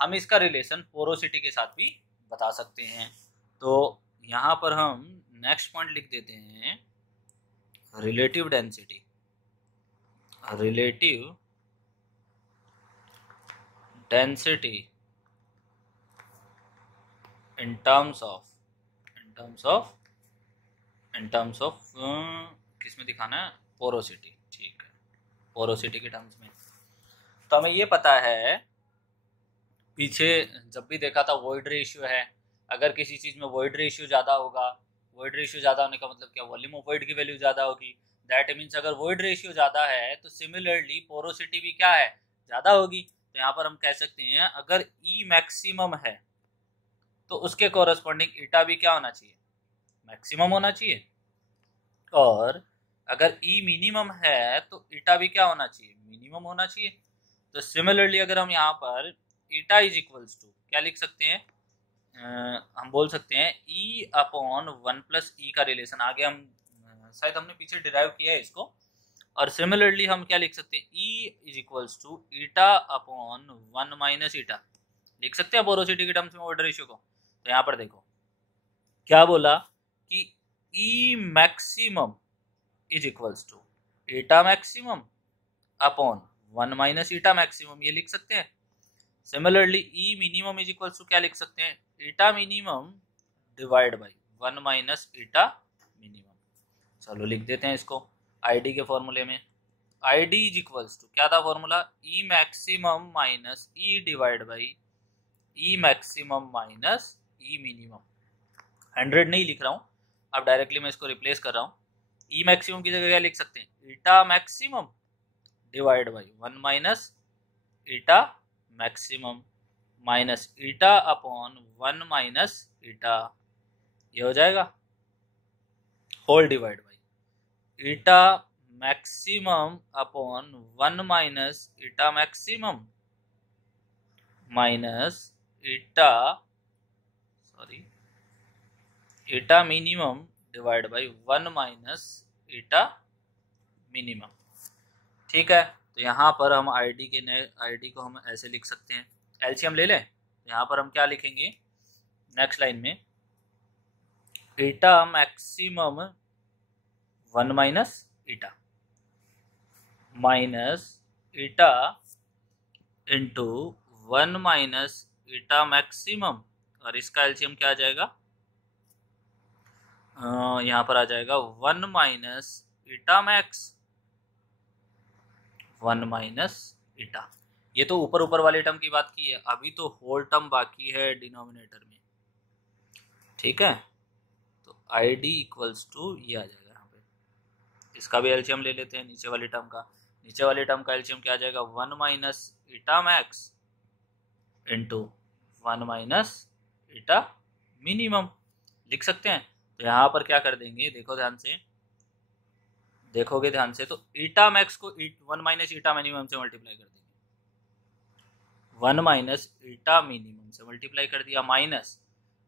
हम इसका रिलेशन पोरोसिटी के साथ भी बता सकते हैं। तो यहाँ पर हम नेक्स्ट पॉइंट लिख देते हैं relative density. Relative density in terms of किस में दिखाना है, पोरोसिटी। ठीक है, पोरोसिटी के टर्म्स में। तो हमें ये पता है, पीछे जब भी देखा था वॉइड रेशियो है, अगर किसी चीज में वॉइड रेशियो ज्यादा होगा, वॉइड रेशियो ज्यादा होने का मतलब क्या, वॉल्यूम ऑफ वॉइड की वैल्यू ज्यादा होगी। दैट मीन्स अगर वॉइड रेशियो ज्यादा है तो सिमिलरली पोरोसिटी भी क्या है, ज्यादा होगी। तो यहाँ पर हम कह सकते हैं अगर ई मैक्सिमम है तो उसके कोरस्पॉन्डिंग ईटा भी क्या होना चाहिए, मैक्सिमम होना चाहिए। और अगर ई मिनिमम है तो ईटा भी क्या होना चाहिए, मिनिमम होना चाहिए। तो सिमिलरली अगर हम यहाँ पर ईटा इज इक्वल्स टू क्या लिख सकते हैं, हम बोल सकते हैं ई अपॉन 1+e का रिलेशन। आगे हम शायद हमने पीछे डिराइव किया है इसको। और सिमिलरली हम क्या लिख सकते हैं, E is equals to eta upon 1 - eta लिख सकते हैं पोरोसिटी के टर्म्स में ऑर्डर रेशियो को। तो यहाँ पर देखो क्या बोला कि E maximum is equals to eta maximum upon 1 - eta maximum, ये लिख सकते हैं। Similarly E minimum is equals to क्या लिख सकते हैं, eta minimum divide by 1 - eta minimum. चलो लिख देते हैं इसको आईडी के फॉर्मूले में। आईडी इज इक्वल्स टू क्या था formula, E maximum minus E divide by E maximum minus E minimum. 100 नहीं लिख रहा हूँ, अब डायरेक्टली मैं इसको रिप्लेस कर रहा हूँ। ई मैक्सिमम की जगह क्या लिख सकते हैं, eta maximum divide by 1 - eta maximum minus eta upon 1 - eta, ये हो जाएगा whole divide by eta maximum upon 1 - eta maximum minus eta minimum divide by 1 - eta minimum. ठीक है, तो यहाँ पर हम आईडी के नए आईडी को हम ऐसे लिख सकते हैं, एलसीएम ले लें। यहाँ पर हम क्या लिखेंगे, नेक्स्ट लाइन में eta maximum 1 - eta minus eta into 1 - eta maximum, और इसका एलसीएम क्या आ जाएगा, यहाँ पर आ जाएगा 1 - ईटा मैक्स 1 - ईटा। ये तो ऊपर ऊपर वाले टर्म की बात की है, अभी तो होल टर्म बाकी है डिनोमिनेटर में। ठीक है, तो आई डी इक्वल्स टू ये आ जाएगा यहाँ पे। इसका भी एलसीएम ले लेते हैं नीचे वाले टर्म का। नीचे वाले टर्म का एलसीएम क्या आ जाएगा, 1 - ईटा मैक्स इंटू 1 - ईटा मिनिमम लिख सकते हैं। तो यहाँ पर क्या कर देंगे, देखो ध्यान से, देखोगे ध्यान से, तो ईटा मैक्स को 1 - ईटा मिनिमम से मल्टीप्लाई कर देंगे, 1 - ईटा मिनिमम से मल्टीप्लाई कर दिया, माइनस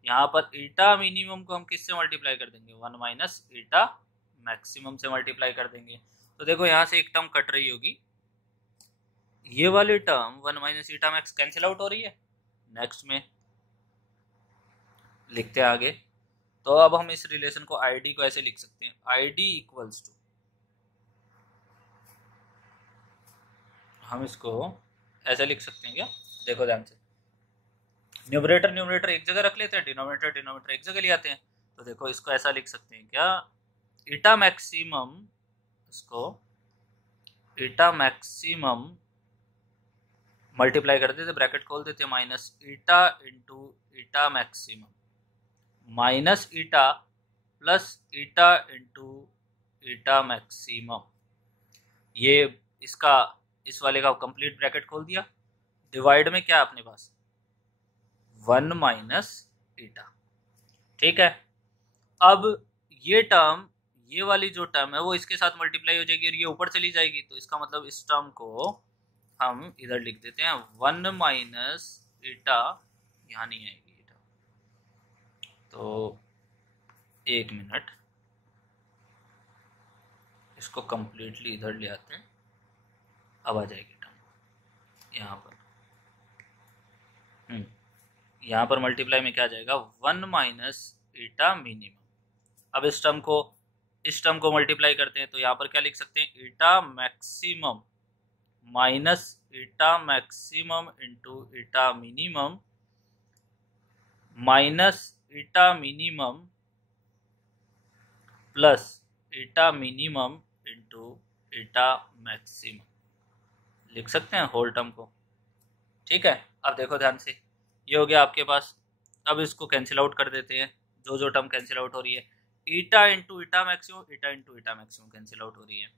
यहाँ पर ईटा मिनिमम को हम किससे मल्टीप्लाई कर देंगे, 1 - ईटा मैक्सिमम से मल्टीप्लाई कर देंगे। तो देखो यहाँ से एक टर्म कट रही होगी, ये वाली टर्म 1 - ईटा मैक्स कैंसिल आउट हो रही है। नेक्स्ट में लिखते हैं आगे। तो अब हम इस रिलेशन को आईडी को ऐसे लिख सकते हैं, आईडी इक्वल्स टू, हम इसको ऐसे लिख सकते हैं क्या, देखो ध्यान से, न्यूमरेटर न्यूमरेटर एक जगह रख लेते हैं, डिनोमिनेटर डिनोमिनेटर एक जगह ले आते हैं। तो देखो इसको ऐसा लिख सकते हैं क्या, ईटा मैक्सिमम, इसको ईटा मैक्सिमम मल्टीप्लाई कर देते, ब्रैकेट खोल देते, minus eta into eta maximum minus ईटा plus eta into eta maximum. ये इसका इस वाले का कंप्लीट ब्रैकेट खोल दिया, डिवाइड में क्या अपने पास 1 - ईटा। ठीक है, अब ये टर्म ये वाली जो टर्म है वो इसके साथ मल्टीप्लाई हो जाएगी और ये ऊपर चली जाएगी, तो इसका मतलब इस टर्म को हम इधर लिख देते हैं 1 माइनस ईटा, यहाँ नहीं आएगी ईटा, तो 1 मिनट, इसको कंप्लीटली इधर ले आते हैं, अब आ जाएगी टर्म यहाँ पर। यहाँ पर मल्टीप्लाई में क्या जाएगा 1 माइनस ईटा मिनिमम। अब इस टर्म को मल्टीप्लाई करते हैं तो यहाँ पर क्या लिख सकते हैं, eta maximum minus eta maximum into eta minimum minus eta minimum plus eta minimum into eta maximum लिख सकते हैं होल टर्म को। ठीक है, अब देखो ध्यान से, ये हो गया आपके पास। अब इसको कैंसिल आउट कर देते हैं, जो टर्म कैंसिल आउट हो रही है, eta into eta maximum, eta into eta maximum cancel out हो रही है।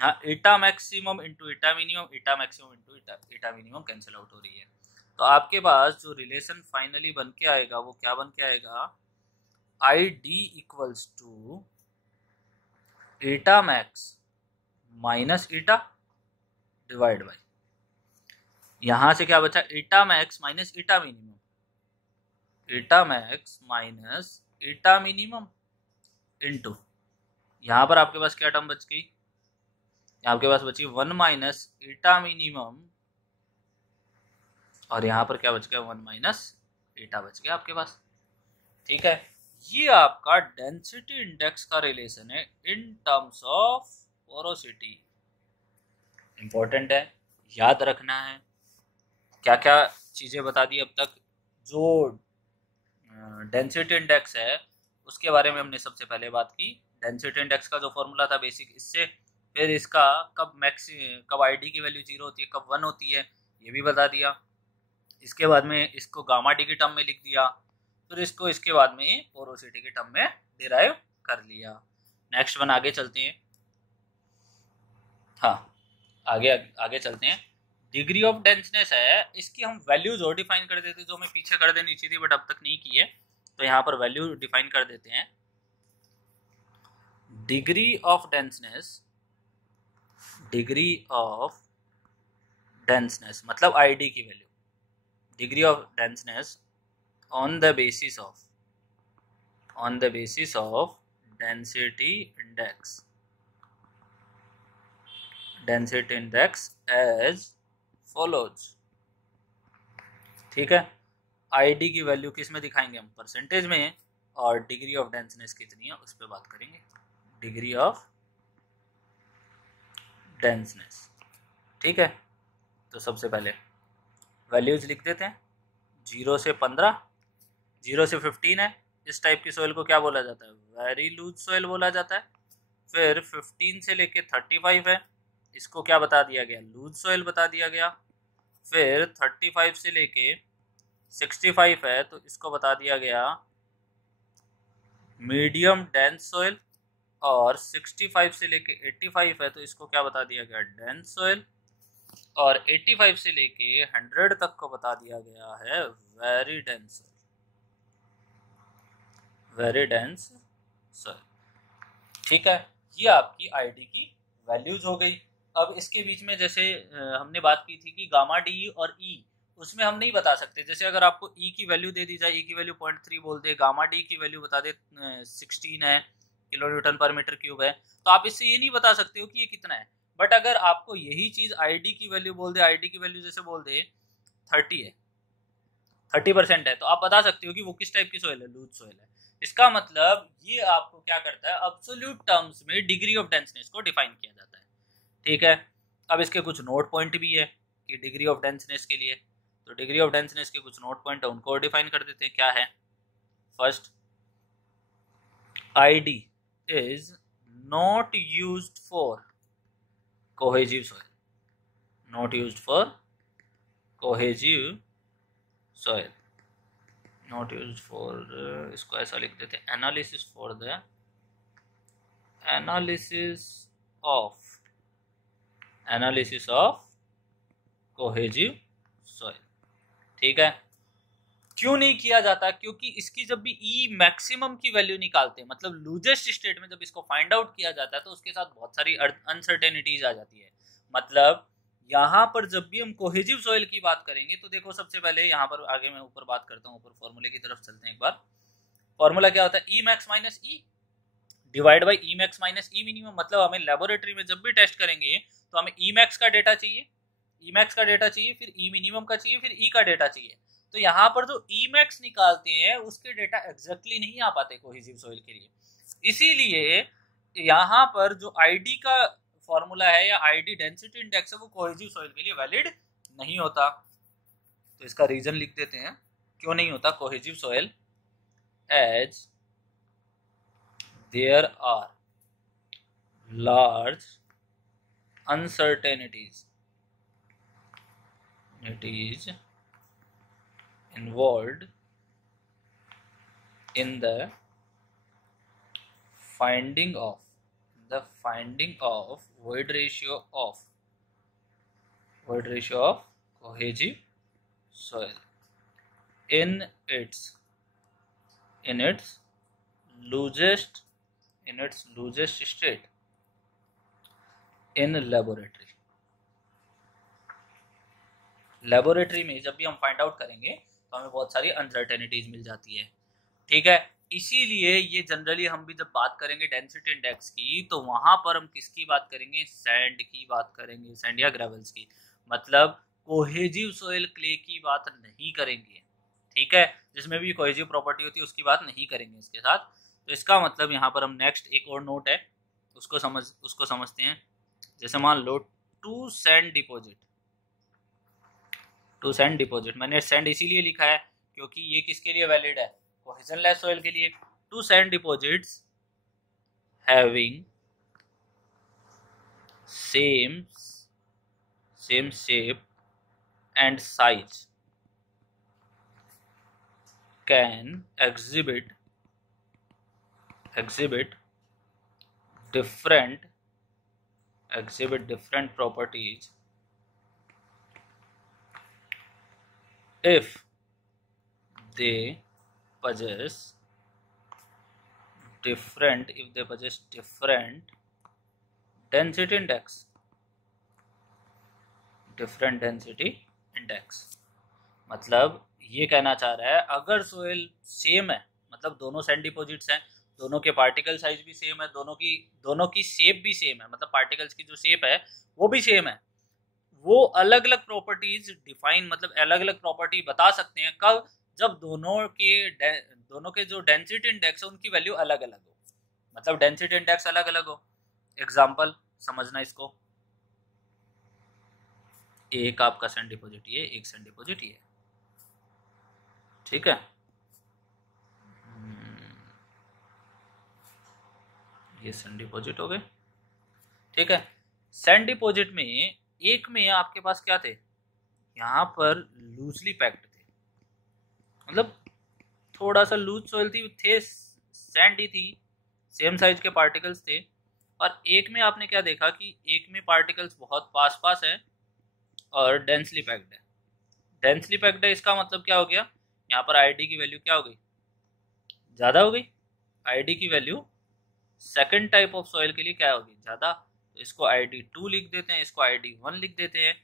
हाँ, eta maximum into eta minimum, eta maximum into eta minimum cancel out हो रही है। तो आपके पास जो रिलेशन फाइनली बन के आएगा वो क्या बन के आएगा, I D equals to eta max minus eta divide by, यहां से क्या बचा, eta max minus eta minimum, eta max minus eta minimum into, यहां पर आपके पास क्या टर्म बच गई, आपके पास बची 1 माइनस ईटा मिनिमम और यहाँ पर क्या बच गया 1 माइनस ईटा बच गया आपके पास। ठीक है, ये आपका डेंसिटी इंडेक्स का रिलेशन है in terms of porosity. Important है, याद रखना है। क्या क्या चीजें बता दी अब तक, जो डेंसिटी इंडेक्स है उसके बारे में हमने सबसे पहले बात की। डेंसिटी इंडेक्स का जो फॉर्मूला था बेसिक, इससे फिर इसका कब आईडी की वैल्यू 0 होती है, कब 1 होती है, ये भी बता दिया। इसके बाद में इसको गामा डी की टर्म में लिख दिया, फिर इसको इसके बाद में पोरोसिटी के टर्म में डिराइव कर लिया। नेक्स्ट वन आगे चलते हैं। हाँ, आगे चलते हैं। डिग्री ऑफ डेंसनेस है, इसकी हम वैल्यूज और डिफाइन कर देते, जो हमें पीछे कर देनी चाहिए थी बट अब तक नहीं की है, तो यहाँ पर वैल्यू डिफाइन कर देते हैं। डिग्री ऑफ डेंसनेस मतलब आईडी की value, degree of denseness on the basis of density index as follows। ठीक है, आईडी की वैल्यू किस में दिखाएंगे हम, परसेंटेज में, और डिग्री ऑफ डेंसनेस कितनी है उस पर बात करेंगे। डिग्री ऑफ डेंसनेस, ठीक है, तो सबसे पहले वैल्यूज लिख देते हैं। 0 से 15, 0 से 15 है, इस टाइप की सोइल को क्या बोला जाता है, वेरी लूज सोइल बोला जाता है। फिर 15 से लेके 35 है, इसको क्या बता दिया गया, लूज सोइल बता दिया गया। फिर 35 से लेके 65 है, तो इसको बता दिया गया मीडियम डेंस सोइल। और 65 से लेके 85 है, तो इसको क्या बता दिया गया, डेंस सोइल। और 85 से लेके 100 तक को बता दिया गया है वेरी डेंस सोइल। ठीक है, ये आपकी आईडी की वैल्यूज हो गई। अब इसके बीच में जैसे हमने बात की थी कि गामा डी और ई, उसमें हम नहीं बता सकते। जैसे अगर आपको ई की वैल्यू दे दी जाए, ई की वैल्यू 0.3 बोल दे, गामा डी की वैल्यू बता दे 16 है किलो न्यूटन पर मीटर क्यूब है, तो आप इससे ये नहीं बता सकते हो कि ये कितना है। बट अगर आपको यही चीज आईडी की वैल्यू बोल दे, आईडी की वैल्यू जैसे बोल दे 30 है, 30% है, तो आप बता सकते हो कि वो किस टाइप की सोइल है, लूज सोइल है। इसका मतलब ये आपको क्या करता है, अब्सोल्यूट टर्म्स में डिग्री ऑफ डेंसनेस को डिफाइन किया जाता है। ठीक है, अब इसके कुछ नोट पॉइंट भी है कि डिग्री ऑफ डेंसनेस के लिए, तो डिग्री ऑफ डेंसनेस के कुछ नोट पॉइंट है, उनको डिफाइन कर देते हैं। क्या है, first, ID is not used for cohesive soil, not used for cohesive soil, not used for, इसको ऐसा लिख देते हैं, analysis for the analysis of cohesive soil. ठीक है, क्यों नहीं किया जाता? क्योंकि इसकी जब भी ई मैक्सिमम की वैल्यू निकालते हैं, मतलब लूजेस्ट स्टेट में जब इसको फाइंड आउट किया जाता है, तो उसके साथ बहुत सारी अनसर्टेनिटीज आ जाती है। मतलब यहाँ पर जब भी हम कोहेजिव सॉइल की बात करेंगे तो देखो, सबसे पहले यहाँ पर आगे मैं ऊपर बात करता हूँ, ऊपर फॉर्मूले की तरफ चलते हैं एक बार। फॉर्मूला क्या होता है? E max minus E divide by E max minus E minimum. मतलब हमें लेबोरेटरी में जब भी टेस्ट करेंगे तो हमें ई मैक्स का डेटा चाहिए, ई मैक्स का डेटा चाहिए, फिर ई मिनिमम का चाहिए, फिर ई का डेटा चाहिए। तो यहाँ पर जो ई मैक्स निकालते हैं उसके डेटा एग्जैक्टली नहीं आ पाते कोहेजिव सॉइल के लिए, इसीलिए यहाँ पर जो आईडी का फॉर्मूला है या आईडी डेंसिटी इंडेक्स है वो कोहेजिव सॉइल के लिए वैलिड नहीं होता। तो इसका रीजन लिख देते हैं क्यों नहीं होता cohesive soil. As there are large uncertainties involved in the finding of void ratio of cohesive soil in its loosest state in laboratory में जब भी हम फाइंड आउट करेंगे तो हमें बहुत सारी अनसर्टेनिटीज मिल जाती है। ठीक है, इसीलिए ये जनरली हम भी जब बात करेंगे डेंसिटी इंडेक्स की तो वहां पर हम किसकी बात करेंगे? सैंड की बात करेंगे, सैंड या ग्रेवल्स की। मतलब कोहेजिव सॉइल क्ले की बात नहीं करेंगे। ठीक है, जिसमें भी कोहेजिव प्रॉपर्टी होती है उसकी बात नहीं करेंगे इसके साथ। तो इसका मतलब यहाँ पर हम नेक्स्ट एक और नोट है उसको समझते हैं। जैसे मान लो टू सैंड डिपॉजिट, मैंने सैंड इसीलिए लिखा है क्योंकि ये किसके लिए वैलिड है? कोहेजनलेस सॉइल के लिए। Two sand deposits having same shape and size can exhibit different properties if they possess different density index। मतलब ये कहना चाह रहा है अगर सोइल सेम है, मतलब दोनों सैंड डिपॉजिट्स हैं, दोनों के पार्टिकल साइज भी सेम है, दोनों की शेप भी सेम है, मतलब पार्टिकल्स की जो शेप है वो भी सेम है, वो अलग अलग प्रॉपर्टीज डिफाइन, मतलब अलग अलग प्रॉपर्टी बता सकते हैं कब? जब दोनों के जो डेंसिटी इंडेक्स है उनकी वैल्यू अलग अलग हो, मतलब डेंसिटी इंडेक्स अलग अलग हो। एग्जाम्पल समझना इसको, एक आपका सैंड डिपॉजिट ये, एक सैंड डिपॉजिट ये। ठीक है, ये सैंड डिपॉजिट हो गए। ठीक है, सैंड डिपॉजिट में एक में आपके पास क्या थे? यहाँ पर लूजली पैक्ड थे, मतलब थोड़ा सा लूज सॉइल थे, सैंड ही थी, सेम साइज के पार्टिकल्स थे। और एक में आपने क्या देखा कि एक में पार्टिकल्स बहुत पास पास है और डेंसली पैक्ड है। डेंसली पैक्ड है इसका मतलब क्या हो गया? यहाँ पर आईडी की वैल्यू क्या हो गई? ज़्यादा हो गई। आईडी की value second type of soil के लिए क्या होगी? ज़्यादा। तो इसको ID2 लिख देते हैं, इसको ID1 लिख देते हैं।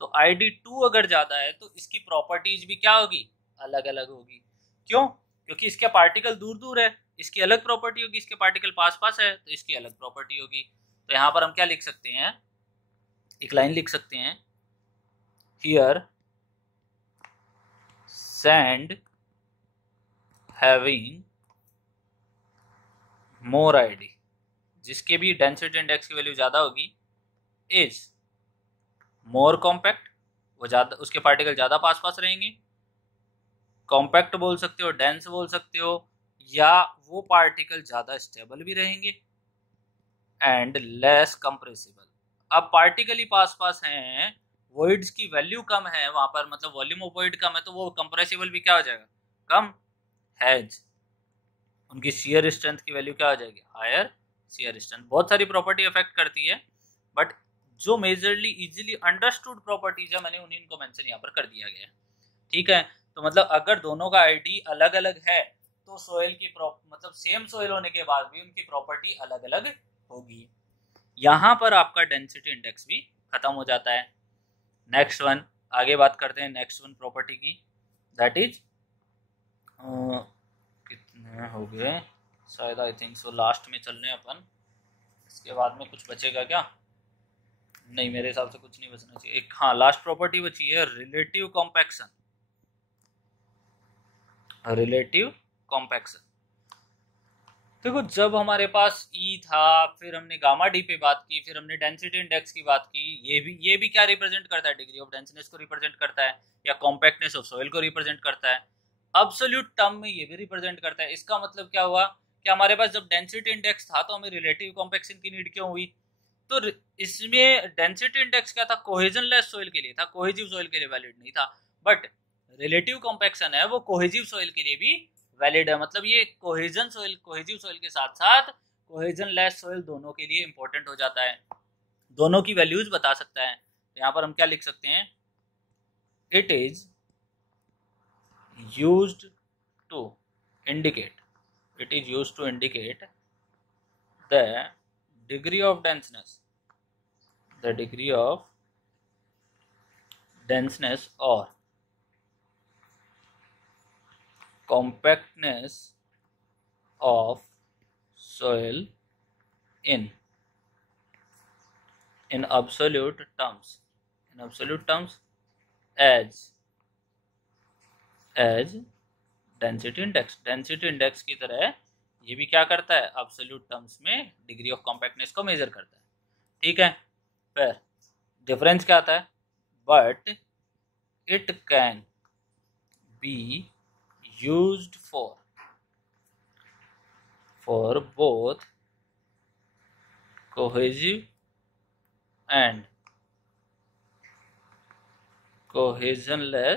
तो ID2 अगर ज़्यादा है तो इसकी प्रॉपर्टीज भी क्या होगी? अलग अलग होगी। क्यों? क्योंकि इसके पार्टिकल दूर दूर है, इसकी अलग प्रॉपर्टी होगी, इसके पार्टिकल पास पास है तो इसकी अलग प्रॉपर्टी होगी। तो यहाँ पर हम क्या लिख सकते हैं? एक लाइन लिख सकते हैं, here sand having more ID, जिसके भी डेंसिटी इंडेक्स की वैल्यू ज़्यादा होगी, इज मोर कॉम्पैक्ट, वो ज़्यादा, उसके पार्टिकल ज़्यादा पास पास रहेंगे। कॉम्पैक्ट बोल सकते हो, डेंस बोल सकते हो, या वो पार्टिकल ज़्यादा स्टेबल भी रहेंगे। And less compressible. अब पार्टिकल ही पास पास हैं, वॉइड्स की वैल्यू कम है वहाँ पर, मतलब वॉल्यूम ऑफ वॉइड कम है, तो वो कंप्रेसिबल भी क्या हो जाएगा? कम। हैज, उनकी शियर स्ट्रेंथ की वैल्यू क्या हो जाएगी? Higher shear strength. बहुत सारी प्रॉपर्टी अफेक्ट करती है, बट जो मेजरली इजीली अंडरस्टूड प्रॉपर्टीज है मैंने उन्हीं को मेंशन यहाँ पर कर दिया गया है। ठीक है, तो मतलब अगर दोनों का आईडी अलग अलग है तो सोयल की मतलब सेम सोयल होने के बाद भी उनकी प्रॉपर्टी अलग अलग होगी। यहाँ पर आपका डेंसिटी इंडेक्स भी खत्म हो जाता है। नेक्स्ट वन, आगे बात करते हैं नेक्स्ट वन प्रॉपर्टी की, दैट इज कितने हो गए शायद, आई थिंक सो लास्ट में चल रहे हैं अपन, इसके बाद में कुछ बचेगा क्या? नहीं, मेरे हिसाब से कुछ नहीं बचना चाहिए। एक हाँ लास्ट प्रॉपर्टी बची है, रिलेटिव कॉम्पैक्शन। रिलेटिव कॉम्पैक्शन, देखो जब हमारे पास ई था, फिर हमने गामा डी पे बात की, फिर हमने डेंसिटी इंडेक्स की बात की, ये भी क्या रिप्रेजेंट करता है? डिग्री ऑफ डेंसनेस को रिप्रेजेंट करता है, या कॉम्पैक्टनेस ऑफ सॉइल को रिप्रेजेंट करता है। अब्सोल्यूट टर्म में ये भी रिप्रेजेंट करता है। इसका मतलब क्या हुआ कि हमारे पास जब डेंसिटी इंडेक्स था तो हमें रिलेटिव कॉम्पैक्शन की नीड क्यों हुई? तो इसमें डेंसिटी इंडेक्स क्या था? कोहेजनलेस सॉइल के लिए था, कोहेजिव सॉइल के लिए वैलिड नहीं था। बट रिलेटिव कॉम्पैक्शन है वो कोहेजिव सॉइल के लिए भी वैलिड है। मतलब ये कोहेजन सॉइल, कोहेजिव सॉइल के साथ साथ कोहेजन लेस सॉइल दोनों के लिए इंपॉर्टेंट हो जाता है, दोनों की वैल्यूज बता सकता है। तो यहाँ पर हम क्या लिख सकते हैं? It is used to indicate, it is used to indicate the degree of denseness, the degree of denseness और compactness of soil in absolute terms, as density index, density index की तरह ये भी क्या करता है? एब्सोल्यूट टर्म्स में degree of compactness को मेजर करता है। ठीक है, फिर डिफरेंस क्या आता है? But it can be used for both cohesive and cohesionless,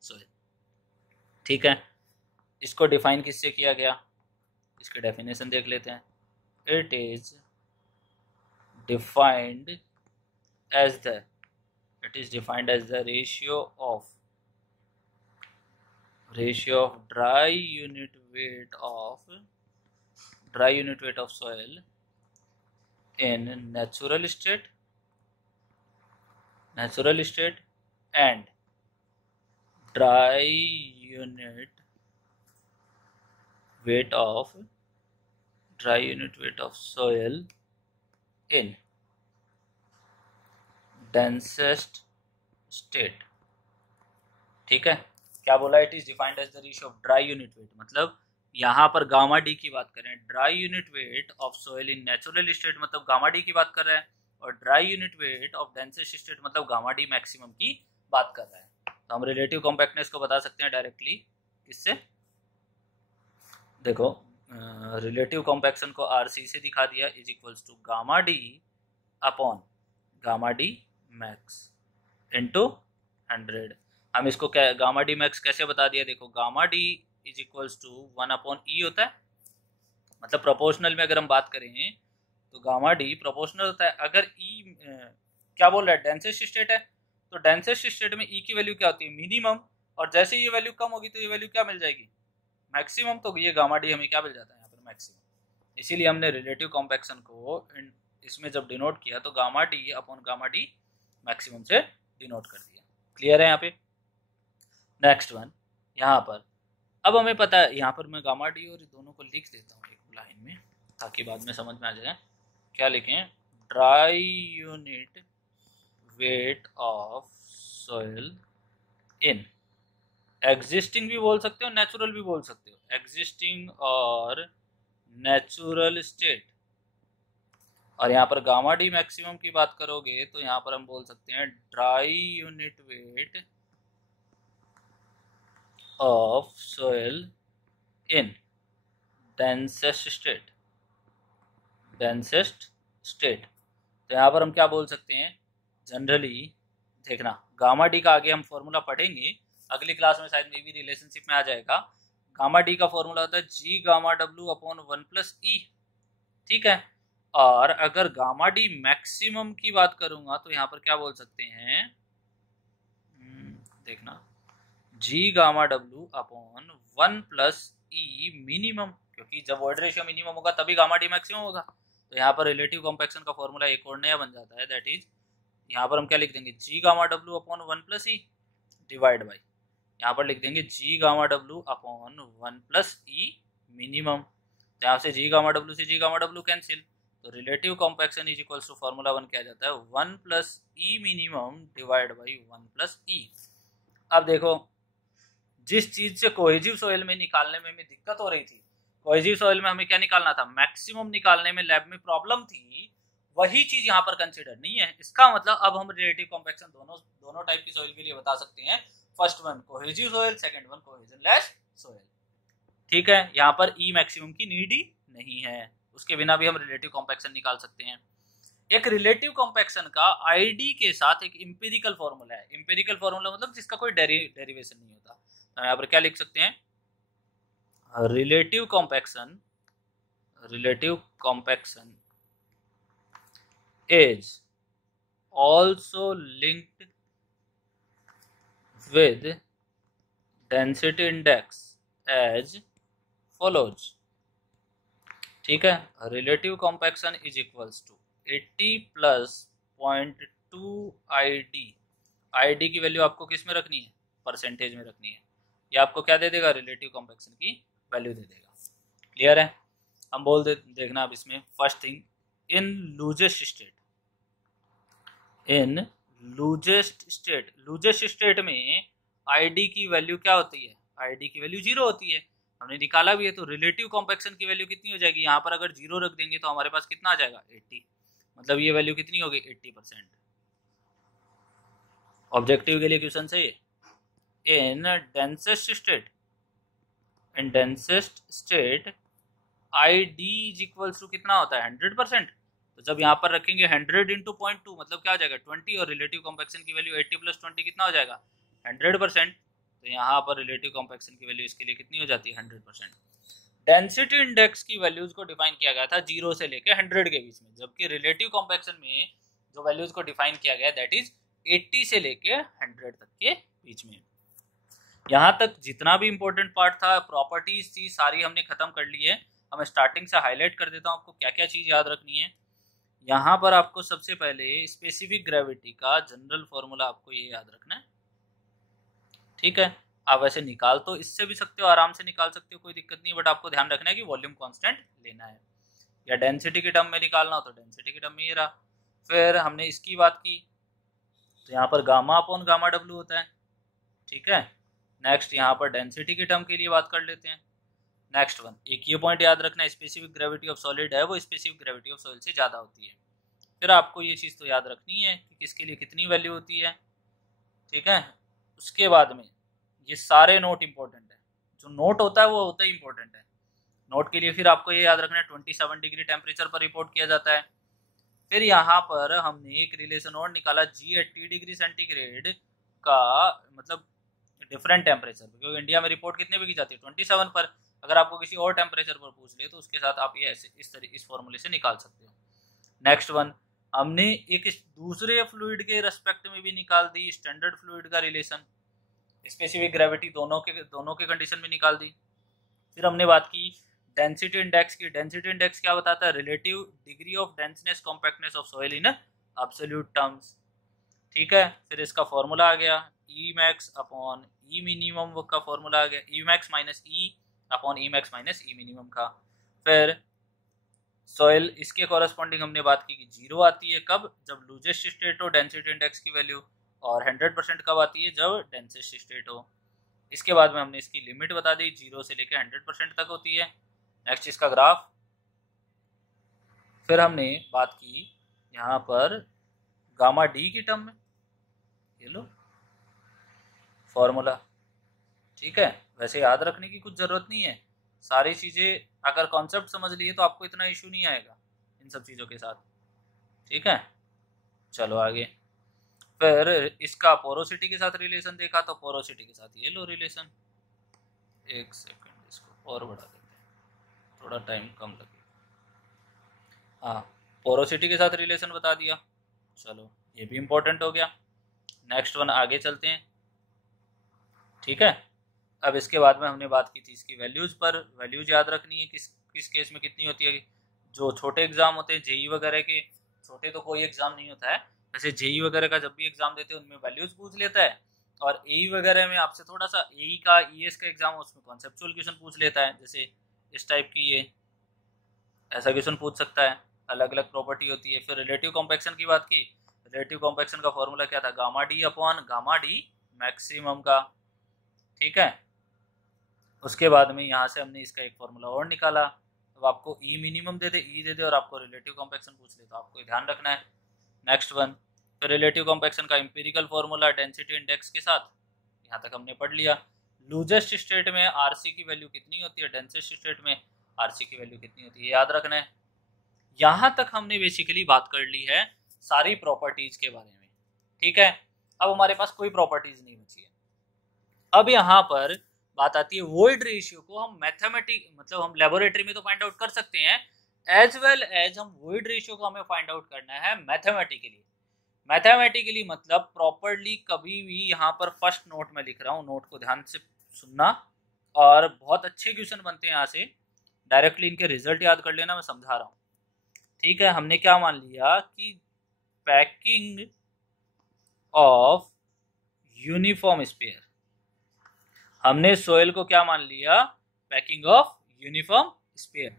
soil। ठीक है, इसको डिफाइन किससे किया गया? इसकी डेफिनेशन देख लेते हैं। It is defined as the ratio of dry unit weight of soil in natural state and dry unit weight of soil in densest state. ठीक है, क्या बोला? It is defined as the ratio of dry unit weight, मतलब यहाँ पर gamma D की बात करें, dry unit weight of soil in natural state मतलब गामा डी की बात कर रहे हैं, और dry unit weight of densest state मतलब गामा डी मैक्सिमम की बात कर रहे हैं। तो हम रिलेटिव कॉम्पैक्टनेस को बता सकते हैं डायरेक्टली किससे? देखो रिलेटिव कॉम्पैक्शन को आरसी से दिखा दिया, is equals to gamma D upon gamma D max into 100। हम इसको क्या गामा डी मैक्स कैसे बता दिया? देखो gamma D is equals to 1 upon E होता है, मतलब प्रोपोर्शनल में अगर हम बात करें तो गामा डी प्रोपोर्शनल होता है। अगर ई क्या बोल रहा है? डेंसेस्ट स्टेट है, तो डेंसेस्ट स्टेट में ई की वैल्यू क्या होती है? मिनिमम, और जैसे ये वैल्यू कम होगी तो ये वैल्यू क्या मिल जाएगी? मैक्सिमम। तो ये गामा डी हमें क्या मिल जाता है यहाँ पर? मैक्सिमम। इसीलिए हमने रिलेटिव कॉम्पैक्शन को इसमें जब डिनोट किया तो gamma D upon gamma D maximum से डिनोट कर दिया। क्लियर है यहाँ पे? नेक्स्ट वन, यहाँ पर अब हमें पता है, यहाँ पर मैं गामा डी और दोनों को लिख देता हूँ एक लाइन में ताकि बाद में समझ में आ जाए। क्या लिखें? Dry unit weight of soil in existing भी बोल सकते हो, नेचुरल भी बोल सकते हो, एग्जिस्टिंग और नेचुरल स्टेट। और यहाँ पर गामा डी मैक्सिमम की बात करोगे तो यहाँ पर हम बोल सकते हैं dry unit weight of soil in densest state. तो यहाँ पर हम क्या बोल सकते हैं? जनरली देखना, गामा डी का आगे हम फॉर्मूला पढ़ेंगे अगली क्लास में, शायद मे भी रिलेशनशिप में आ जाएगा। गामा डी का फॉर्मूला होता है G gamma W upon 1 plus E. ठीक है, और अगर गामा डी मैक्सिमम की बात करूंगा तो यहाँ पर क्या बोल सकते हैं? देखना G gamma W upon 1 plus E minimum, क्योंकि जब वॉइड रेशियो मिनिमम होगा तभी गामा डी मैक्सिमम होगा। तो यहाँ पर रिलेटिव कॉम्पैक्शन का फॉर्मूला एक और नया बन जाता है, दैट इज यहाँ पर हम क्या लिख देंगे G gamma W upon 1 plus E divide by, यहाँ पर लिख देंगे G gamma W upon 1 plus E minimum. यहाँ से जी गामा डब्ल्यू से जी गामा डब्ल्यू कैंसिल, तो relative compaction is equals to formula 1 क्या जाता है 1 plus E minimum divide by 1 plus E. अब देखो जिस चीज से कोहेजिव सॉइल में निकालने में हमें दिक्कत हो रही थी, कोहेजिव सॉइल में हमें क्या निकालना था, मैक्सिमम निकालने में लैब में प्रॉब्लम थी, वही चीज यहाँ पर कंसिडर नहीं है। इसका मतलब अब हम रिलेटिव कॉम्पैक्शन दोनों टाइप की सॉइल के लिए बता सकते हैं, first one cohesive soil, second one cohesionless soil. ठीक है, यहाँ पर ई मैक्सिमम की नीड ही नहीं है, उसके बिना भी हम रिलेटिव कॉम्पैक्शन निकाल सकते हैं। एक रिलेटिव कॉम्पैक्शन का आईडी के साथ एक इंपेरिकल फॉर्मूला है, इंपेरिकल फॉर्मूला मतलब जिसका कोई डेरिवेशन नहीं होता। तो यहाँ पर क्या लिख सकते हैं, relative compaction is also linked with density index as follows। ठीक है, relative compaction is equals to 80 plus 0.2 ID की वैल्यू आपको किस में रखनी है, परसेंटेज में रखनी है। ये आपको क्या दे देगा, रिलेटिव कॉम्पैक्शन की वैल्यू दे देगा। क्लियर है, हम बोल दे देखना अब इसमें first thing in loosest state में आईडी की वैल्यू क्या होती है, आईडी की वैल्यू 0 होती है, हमने निकाला भी है। तो रिलेटिव कॉम्पैक्शन की वैल्यू कितनी हो जाएगी, यहाँ पर अगर 0 रख देंगे तो हमारे पास कितना आ जाएगा 80, मतलब ये वैल्यू कितनी होगी 80%। ऑब्जेक्टिव के लिए क्वेश्चन है ये। In densest state ID is equals to कितना होता है 100%। तो जब यहाँ पर रखेंगे 100 इंटू 0.2 मतलब क्या हो जाएगा 20, और रिलेटिव कॉम्पैक्शन की वैल्यू 80 प्लस 20 कितना हो जाएगा 100%। तो यहाँ पर रिलेटिव कॉम्पैक्शन की वैल्यू इसके लिए कितनी हो जाती है 100%। डेंसिटी इंडेक्स की वैल्यूज को डिफाइन किया गया था 0 से लेकर 100 के बीच में, जबकि रिलेटिव कॉम्पैक्शन में जो वैल्यूज को डिफाइन किया गया दैट इज 80 से लेकर 100 तक के बीच में। यहाँ तक जितना भी इंपॉर्टेंट पार्ट था, प्रॉपर्टीज थी, सारी हमने खत्म कर ली है। अब मैं स्टार्टिंग से हाईलाइट कर देता हूँ आपको क्या क्या चीज़ याद रखनी है। यहाँ पर आपको सबसे पहले स्पेसिफिक ग्रेविटी का जनरल फॉर्मूला आपको ये याद रखना है। ठीक है, आप वैसे निकाल तो इससे भी सकते हो, आराम से निकाल सकते हो, कोई दिक्कत नहीं, बट आपको ध्यान रखना है कि वॉल्यूम कांस्टेंट लेना है, या डेंसिटी के टर्म में निकालना हो तो डेंसिटी के टर्म में ये रहा। फिर हमने इसकी बात की, तो यहाँ पर गामा अपॉन गामा डब्ल्यू होता है। ठीक है, नेक्स्ट यहाँ पर डेंसिटी के टर्म के लिए बात कर लेते हैं। नेक्स्ट वन, एक ये पॉइंट याद रखना है, स्पेसिफिक ग्रेविटी ऑफ सॉलिड है वो स्पेसिफिक ग्रेविटी ऑफ सॉइल से ज़्यादा होती है। फिर आपको ये चीज़ तो याद रखनी है कि किसके लिए कितनी वैल्यू होती है। ठीक है, उसके बाद में ये सारे नोट इंपॉर्टेंट है, जो नोट होता है वो होता ही इंपॉर्टेंट है। नोट के लिए फिर आपको ये याद रखना है 27 डिग्री टेम्परेचर पर रिपोर्ट किया जाता है। फिर यहाँ पर हमने एक रिलेशन और निकाला जी 80 डिग्री सेंटीग्रेड का मतलब डिफरेंट टेम्परेचर, क्योंकि इंडिया में रिपोर्ट कितने पे की जाती है 27 पर। अगर आपको किसी और टेम्परेचर पर पूछ ले तो उसके साथ आप ये ऐसे इस फॉर्मूले से निकाल सकते हो। नेक्स्ट वन, हमने एक दूसरे फ्लूइड के रेस्पेक्ट में भी निकाल दी स्टैंडर्ड फ्लूइड का रिलेशन, स्पेसिफिक ग्रेविटी दोनों के कंडीशन में निकाल दी। फिर हमने बात की डेंसिटी इंडेक्स की। डेंसिटी इंडेक्स क्या बताता है, relative degree of denseness compactness of soil in absolute terms. ठीक है, फिर इसका फॉर्मूला आ गया E max upon E minimum का फॉर्मूला आ गया, E max minus E upon E max minus E minimum का। फिर सॉइल इसके कॉरेस्पॉन्डिंग हमने बात की कि 0 आती है कब, जब लूजेस्ट स्टेट हो डेंसिटी इंडेक्स की वैल्यू, और 100% कब आती है जब डेंसेस्ट स्टेट हो। इसके बाद में हमने इसकी लिमिट बता दी 0 से लेकर 100% तक होती है। नेक्स्ट इसका ग्राफ। फिर हमने बात की यहाँ पर गामा डी की टर्म में, ये लो फॉर्मूला। ठीक है, वैसे याद रखने की कुछ ज़रूरत नहीं है, सारी चीज़ें अगर कॉन्सेप्ट समझ लिए तो आपको इतना इशू नहीं आएगा इन सब चीज़ों के साथ। ठीक है, चलो आगे। फिर इसका पोरोसिटी के साथ रिलेशन देखा, तो पोरोसिटी के साथ ये लो रिलेशन। एक सेकंड इसको और बढ़ा देते हैं, थोड़ा टाइम कम लगे। हाँ, पोरोसिटी के साथ रिलेशन बता दिया, चलो ये भी इम्पोर्टेंट हो गया। नेक्स्ट वन आगे चलते हैं। ठीक है। अब इसके बाद में हमने बात की थी इसकी वैल्यूज पर। वैल्यूज याद रखनी है किस केस में कितनी होती है। जो छोटे एग्जाम होते हैं जेई वगैरह के, छोटे तो कोई एग्जाम नहीं होता है, वैसे जेई वगैरह का जब भी एग्जाम देते हैं उनमें वैल्यूज पूछ लेता है, और एई वगैरह में आपसे थोड़ा सा एई का ईएस का एग्जाम हो उसमें कॉन्सेप्चुअल क्वेश्चन पूछ लेता है, जैसे इस टाइप की ये ऐसा क्वेश्चन पूछ सकता है, अलग अलग प्रॉपर्टी होती है। फिर रिलेटिव कॉम्पैक्शन की बात की। रिलेटिव कॉम्पैक्शन का फॉर्मूला क्या था, gamma D upon gamma D maximum का, ठीक है। उसके बाद में यहाँ से हमने इसका एक फॉर्मूला और निकाला। अब आपको ई मिनिमम दे दे और आपको रिलेटिव कॉम्पैक्शन पूछ ले, तो आपको ध्यान रखना है। नेक्स्ट वन, फिर रिलेटिव कॉम्पैक्शन का एम्पिरिकल फॉर्मूला डेंसिटी इंडेक्स के साथ, यहाँ तक हमने पढ़ लिया। लूजेस्ट स्टेट में आरसी की वैल्यू कितनी होती है, डेंसेस्ट स्टेट में आरसी की वैल्यू कितनी होती है, याद रखना है। यहाँ तक हमने बेसिकली बात कर ली है सारी प्रॉपर्टीज के बारे में, ठीक है। अब हमारे पास कोई प्रॉपर्टीज नहीं बची है। अब यहाँ पर बात आती है वोइड रेशियो को हम मैथमेटिक मतलब हम लेबोरेटरी में तो फाइंड आउट कर सकते हैं, एज वेल एज हम वोइड रेशियो को हमें फाइंड आउट करना है मैथमेटिकली। मैथमेटिकली मतलब प्रॉपरली कभी भी, यहाँ पर फर्स्ट नोट में लिख रहा हूँ, नोट को ध्यान से सुनना, और बहुत अच्छे क्वेश्चन बनते हैं यहाँ से, डायरेक्टली इनके रिजल्ट याद कर लेना, मैं समझा रहा हूँ, ठीक है। हमने क्या मान लिया कि पैकिंग ऑफ यूनिफॉर्म स्पेयर, हमने सोयल को क्या मान लिया, packing of uniform sphere.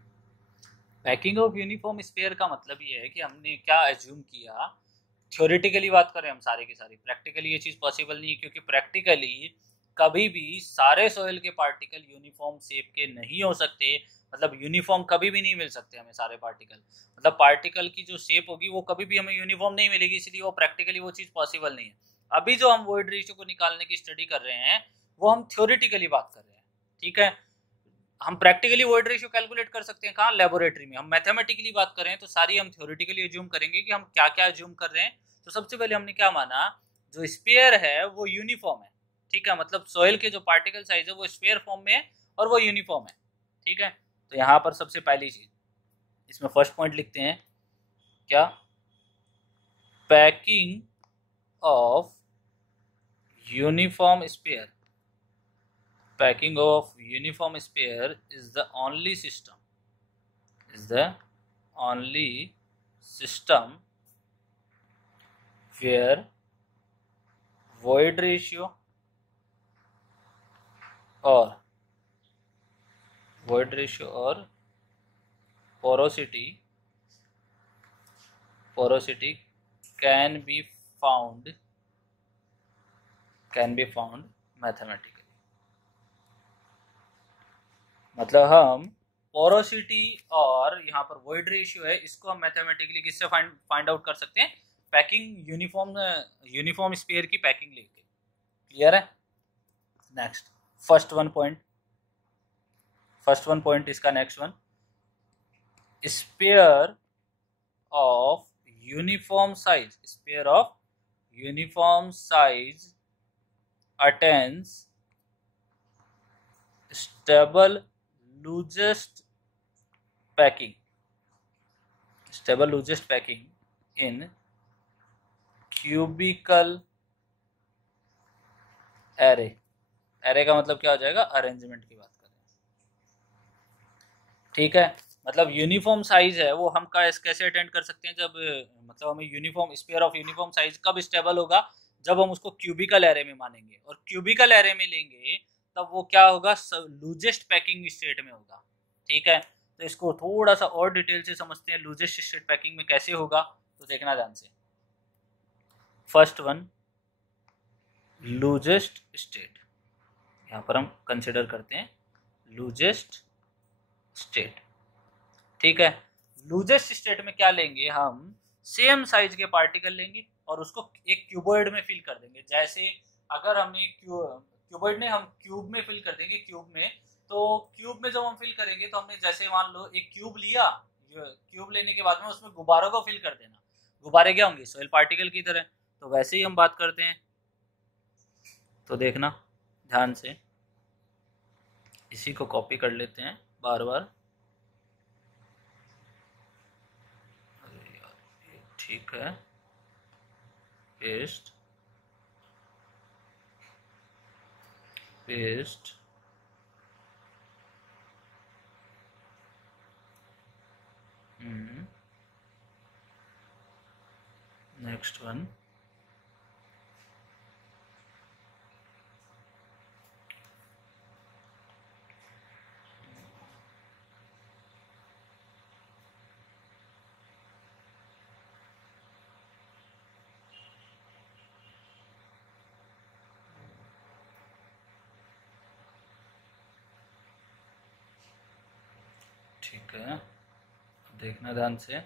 Packing of uniform sphere का मतलब ये है कि हमने क्या एज्यूम किया, थ्योरेटिकली बात करें हम सारे की सारी, प्रैक्टिकली ये चीज़ पॉसिबल नहीं है, क्योंकि प्रैक्टिकली कभी भी सारे सोयल के पार्टिकल यूनिफॉर्म शेप के नहीं हो सकते, मतलब यूनिफॉर्म कभी भी नहीं मिल सकते हमें सारे पार्टिकल, मतलब पार्टिकल की जो शेप होगी वो कभी भी हमें यूनिफॉर्म नहीं मिलेगी, इसलिए वो प्रैक्टिकली वो चीज़ पॉसिबल नहीं है। अभी जो हम वोइड रेशियो को निकालने की स्टडी कर रहे हैं वो हम थ्योरेटिकली बात कर रहे हैं, ठीक है। हम प्रैक्टिकली वोइड रेशियो कैलकुलेट कर सकते हैं कहाँ, लेबोरेटरी में। हम मैथमेटिकली बात करें तो सारी हम थ्योरेटिकली एज्यूम करेंगे कि हम क्या क्या एज्यूम कर रहे हैं। तो सबसे पहले हमने क्या माना, जो स्फीयर है वो यूनिफॉर्म है, ठीक है, मतलब सोयल के जो पार्टिकल साइज है वो स्फीयर फॉर्म में है और वो यूनिफॉर्म है, ठीक है। तो यहाँ पर सबसे पहली चीज, इसमें फर्स्ट पॉइंट लिखते हैं क्या, packing of uniform sphere, packing of uniform sphere is the only system where void ratio or porosity can be found mathematically। मतलब हम पोरोसिटी और यहाँ पर वॉइड रेशियो है, इसको हम मैथमेटिकली किससे फाइंड आउट कर सकते हैं, पैकिंग यूनिफॉर्म स्फीयर की पैकिंग लेके। क्लियर है। नेक्स्ट फर्स्ट वन पॉइंट इसका next one, sphere of uniform size attains stable looseest packing in cubical array का मतलब क्या हो जाएगा, अरेंजमेंट की बात करें, ठीक है। मतलब यूनिफॉर्म साइज है वो हम कैसे अटेंड कर सकते हैं, जब मतलब हमें uniform sphere of uniform size कब स्टेबल होगा, जब हम उसको क्यूबिकल एरे में मानेंगे, और क्यूबिकल एरे में लेंगे तब वो क्या होगा, लूजेस्ट पैकिंग स्टेट में होगा, ठीक है। तो इसको थोड़ा सा और डिटेल से समझते हैं, लूजेस्ट स्टेट पैकिंग में कैसे होगा, तो देखना ध्यान से। फर्स्ट वन, लूजेस्ट स्टेट, यहाँ पर हम कंसिडर करते हैं लूजेस्ट स्टेट, ठीक है। लूजेस्ट स्टेट में क्या लेंगे, हम सेम साइज के पार्टिकल लेंगे और उसको एक क्यूबॉइड में फिल कर देंगे। जैसे अगर हमने क्यूबॉइड ने हम क्यूब में फिल कर देंगे, तो क्यूब में जब हम फिल करेंगे तो हमने जैसे मान लो एक क्यूब लिया, क्यूब लेने के बाद में उसमें गुब्बारों को फिल कर देना, गुब्बारे क्या होंगे, सॉइल पार्टिकल की तरह। तो वैसे ही हम बात करते हैं, तो देखना ध्यान से, इसी को कॉपी कर लेते हैं बार बार, ठीक है, पेस्ट नेक्स्ट वन ठीक है, देखना ध्यान से।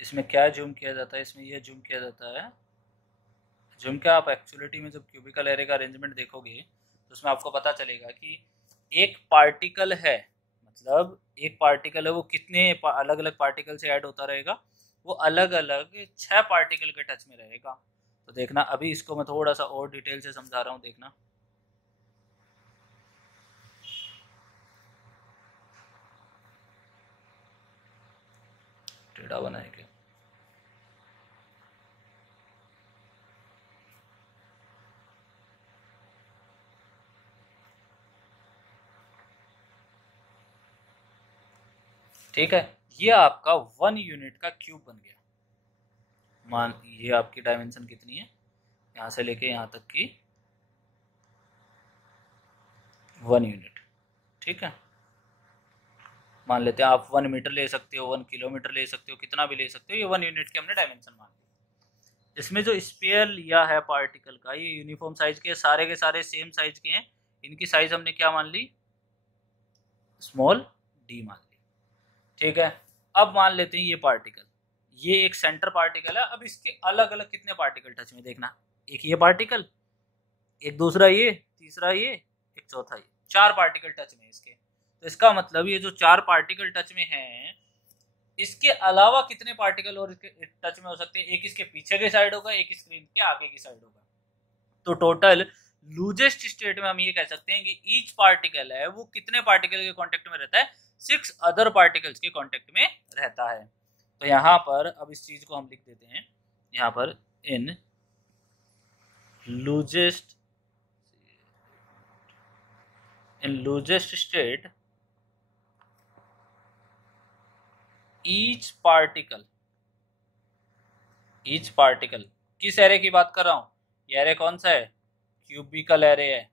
इसमें क्या जूम किया जाता है, इसमें ये जूम किया जाता है। जूम क्या, आप एक्चुअलिटी में जब क्यूबिकल एरे का अरेंजमेंट देखोगे तो उसमें आपको पता चलेगा कि एक पार्टिकल है, मतलब एक पार्टिकल है, वो कितने अलग अलग पार्टिकल से ऐड होता रहेगा, वो अलग अलग 6 पार्टिकल के टच में रहेगा। तो देखना, अभी इसको मैं थोड़ा सा और डिटेल से समझा रहा हूँ, देखना। टेढ़ा बनाए क्या? ठीक है, ये आपका 1 यूनिट का क्यूब बन गया। मान, ये आपकी डायमेंशन कितनी है, यहाँ से लेके यहाँ तक की 1 यूनिट। ठीक है, मान लेते हैं आप 1 मीटर ले सकते हो, 1 किलोमीटर ले सकते हो, कितना भी ले सकते हो, ये 1 यूनिट के हमने डायमेंशन मान लिया। इसमें जो स्पेयर लिया है पार्टिकल का, ये यूनिफॉर्म साइज के सारे सेम साइज के हैं, इनकी साइज हमने क्या मान ली, स्मॉल डी मान ली। ठीक है, अब मान लेते हैं ये पार्टिकल, ये एक सेंटर पार्टिकल है। अब इसके अलग अलग कितने पार्टिकल टच में, देखना, एक ये पार्टिकल, एक दूसरा ये, तीसरा ये, एक चौथा ये, 4 पार्टिकल टच में इसके। तो इसका मतलब ये जो 4 पार्टिकल टच में हैं, इसके अलावा कितने पार्टिकल और इसके टच में हो सकते हैं, एक इसके पीछे की साइड होगा, एक स्क्रीन के आगे की साइड होगा। तो टोटल लूजेस्ट स्टेट में हम ये कह सकते हैं कि ईच पार्टिकल है वो कितने पार्टिकल के कांटेक्ट में रहता है, 6 अदर पार्टिकल्स के कांटेक्ट में रहता है। तो यहाँ पर अब इस चीज को हम लिख देते हैं, यहाँ पर इन लूजेस्ट स्टेट ईच पार्टिकल किस एरे की बात कर रहा हूं, ये एरे कौन सा है, क्यूबिकल एरे है,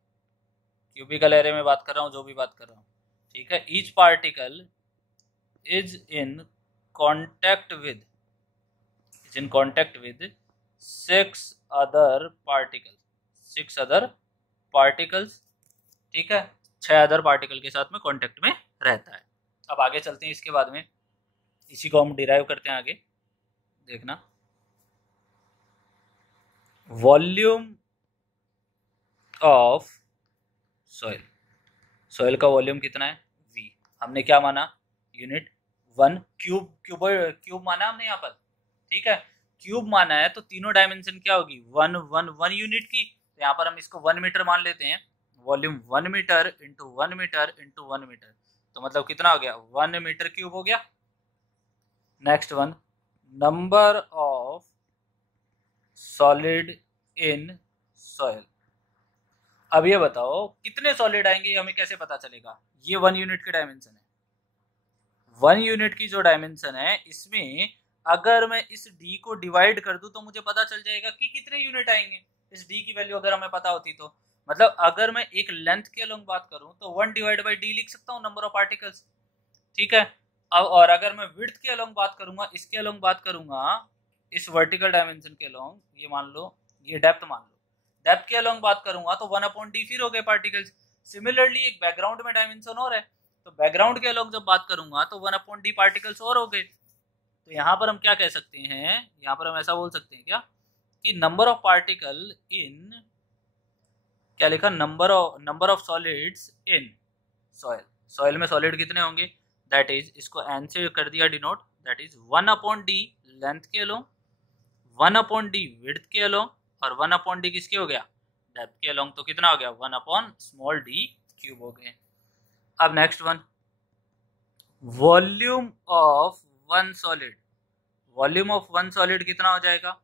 क्यूबिकल एरे में बात कर रहा हूं, जो भी बात कर रहा हूं। ठीक है, each particle is in contact with 6 other particles. ठीक है, 6 अदर पार्टिकल के साथ में कांटेक्ट में रहता है। अब आगे चलते हैं, इसके बाद में इसी को हम डिराइव करते हैं आगे, देखना। वॉल्यूम ऑफ सॉइल का वॉल्यूम कितना है, v। हमने क्या माना, यूनिट 1, क्यूब माना हमने यहाँ पर। ठीक है, क्यूब माना है तो तीनों डायमेंशन क्या होगी, 1 यूनिट की। तो यहाँ पर हम इसको 1 मीटर मान लेते हैं, volume 1 metre into 1 metre into 1 metre, तो मतलब कितना हो गया, 1 मीटर क्यूब हो गया। Next one, number of solid in soil. अब ये बताओ कितने सॉलिड आएंगे, हमें कैसे पता चलेगा, ये 1 यूनिट की डायमेंशन है। 1 यूनिट की जो डायमेंशन है, इसमें अगर मैं इस d को डिवाइड कर दूं तो मुझे पता चल जाएगा कि कितने यूनिट आएंगे। इस d की वैल्यू अगर हमें पता होती तो, मतलब अगर मैं एक लेंथ के अलोंग बात करूं तो 1 डिवाइड बाई d लिख सकता हूं, नंबर ऑफ पार्टिकल्स। ठीक है, अब और अगर मैं विड्थ के अलोंग बात करूंगा, इसके अलोंग बात करूंगा, इस वर्टिकल डायमेंशन के अलोंग, ये मान लो, ये डेप्थ मान लो, डेप्थ के अलोंग बात करूंगा तो 1/d फिर हो गए पार्टिकल्स। सिमिलरली एक बैकग्राउंड में डायमेंशन और है, तो बैकग्राउंड के अलोंग जब बात करूंगा तो 1/d पार्टिकल्स और हो गए। तो यहाँ पर हम क्या कह सकते हैं, यहाँ पर हम ऐसा बोल सकते हैं क्या, कि नंबर ऑफ पार्टिकल इन, क्या लिखा, number of solids in soil. Soil में सॉलिड कितने होंगे, दैट इज, इसको n से कर दिया denote, that is 1/d length के अलोंग, 1/d विड्थ के अलोंग, और 1/d किसके हो गया, डेप्थ के अलोंग। तो कितना हो गया, 1/d क्यूब हो गए। अब next one, volume of one solid. Volume of one solid कितना हो जाएगा,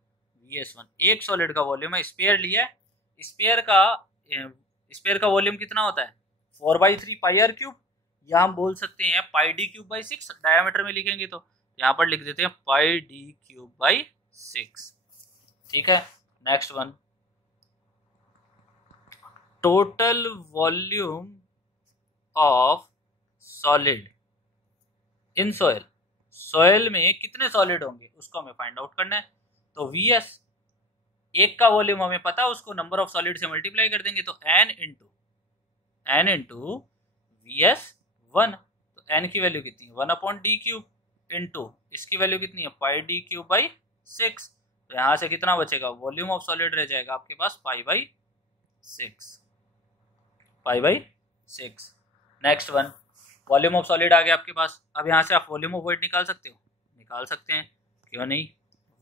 vs1। एक सॉलिड का वॉल्यूम है, स्पेयर लिया है, स्पेयर का स्फीयर का वॉल्यूम कितना होता है 4/3 पाई आर क्यूब, या हम बोल सकते हैं पाई डी क्यूब बाई 6, डायमीटर में लिखेंगे तो यहाँ पर लिख देते हैं पाई डी क्यूब बाई 6। ठीक है, next one, total volume of solid in soil, soil में कितने सॉलिड होंगे उसको हमें फाइंड आउट करना है। तो वीएस, एक का वॉल्यूम हमें पता है, उसको नंबर ऑफ सॉलिड से मल्टीप्लाई कर देंगे तो n इंटू वीएस 1, तो n की वैल्यू कितनी है 1/d³ इंटू इसकी वैल्यू कितनी है पाई डी क्यूब बाई 6। तो यहाँ से कितना बचेगा, वॉल्यूम ऑफ सॉलिड रह जाएगा आपके पास pi by 6। Next one, volume of solid आ गया आपके पास। अब यहाँ से आप वॉल्यूम ऑफ वॉइड निकाल सकते हो, निकाल सकते हैं, क्यों नहीं।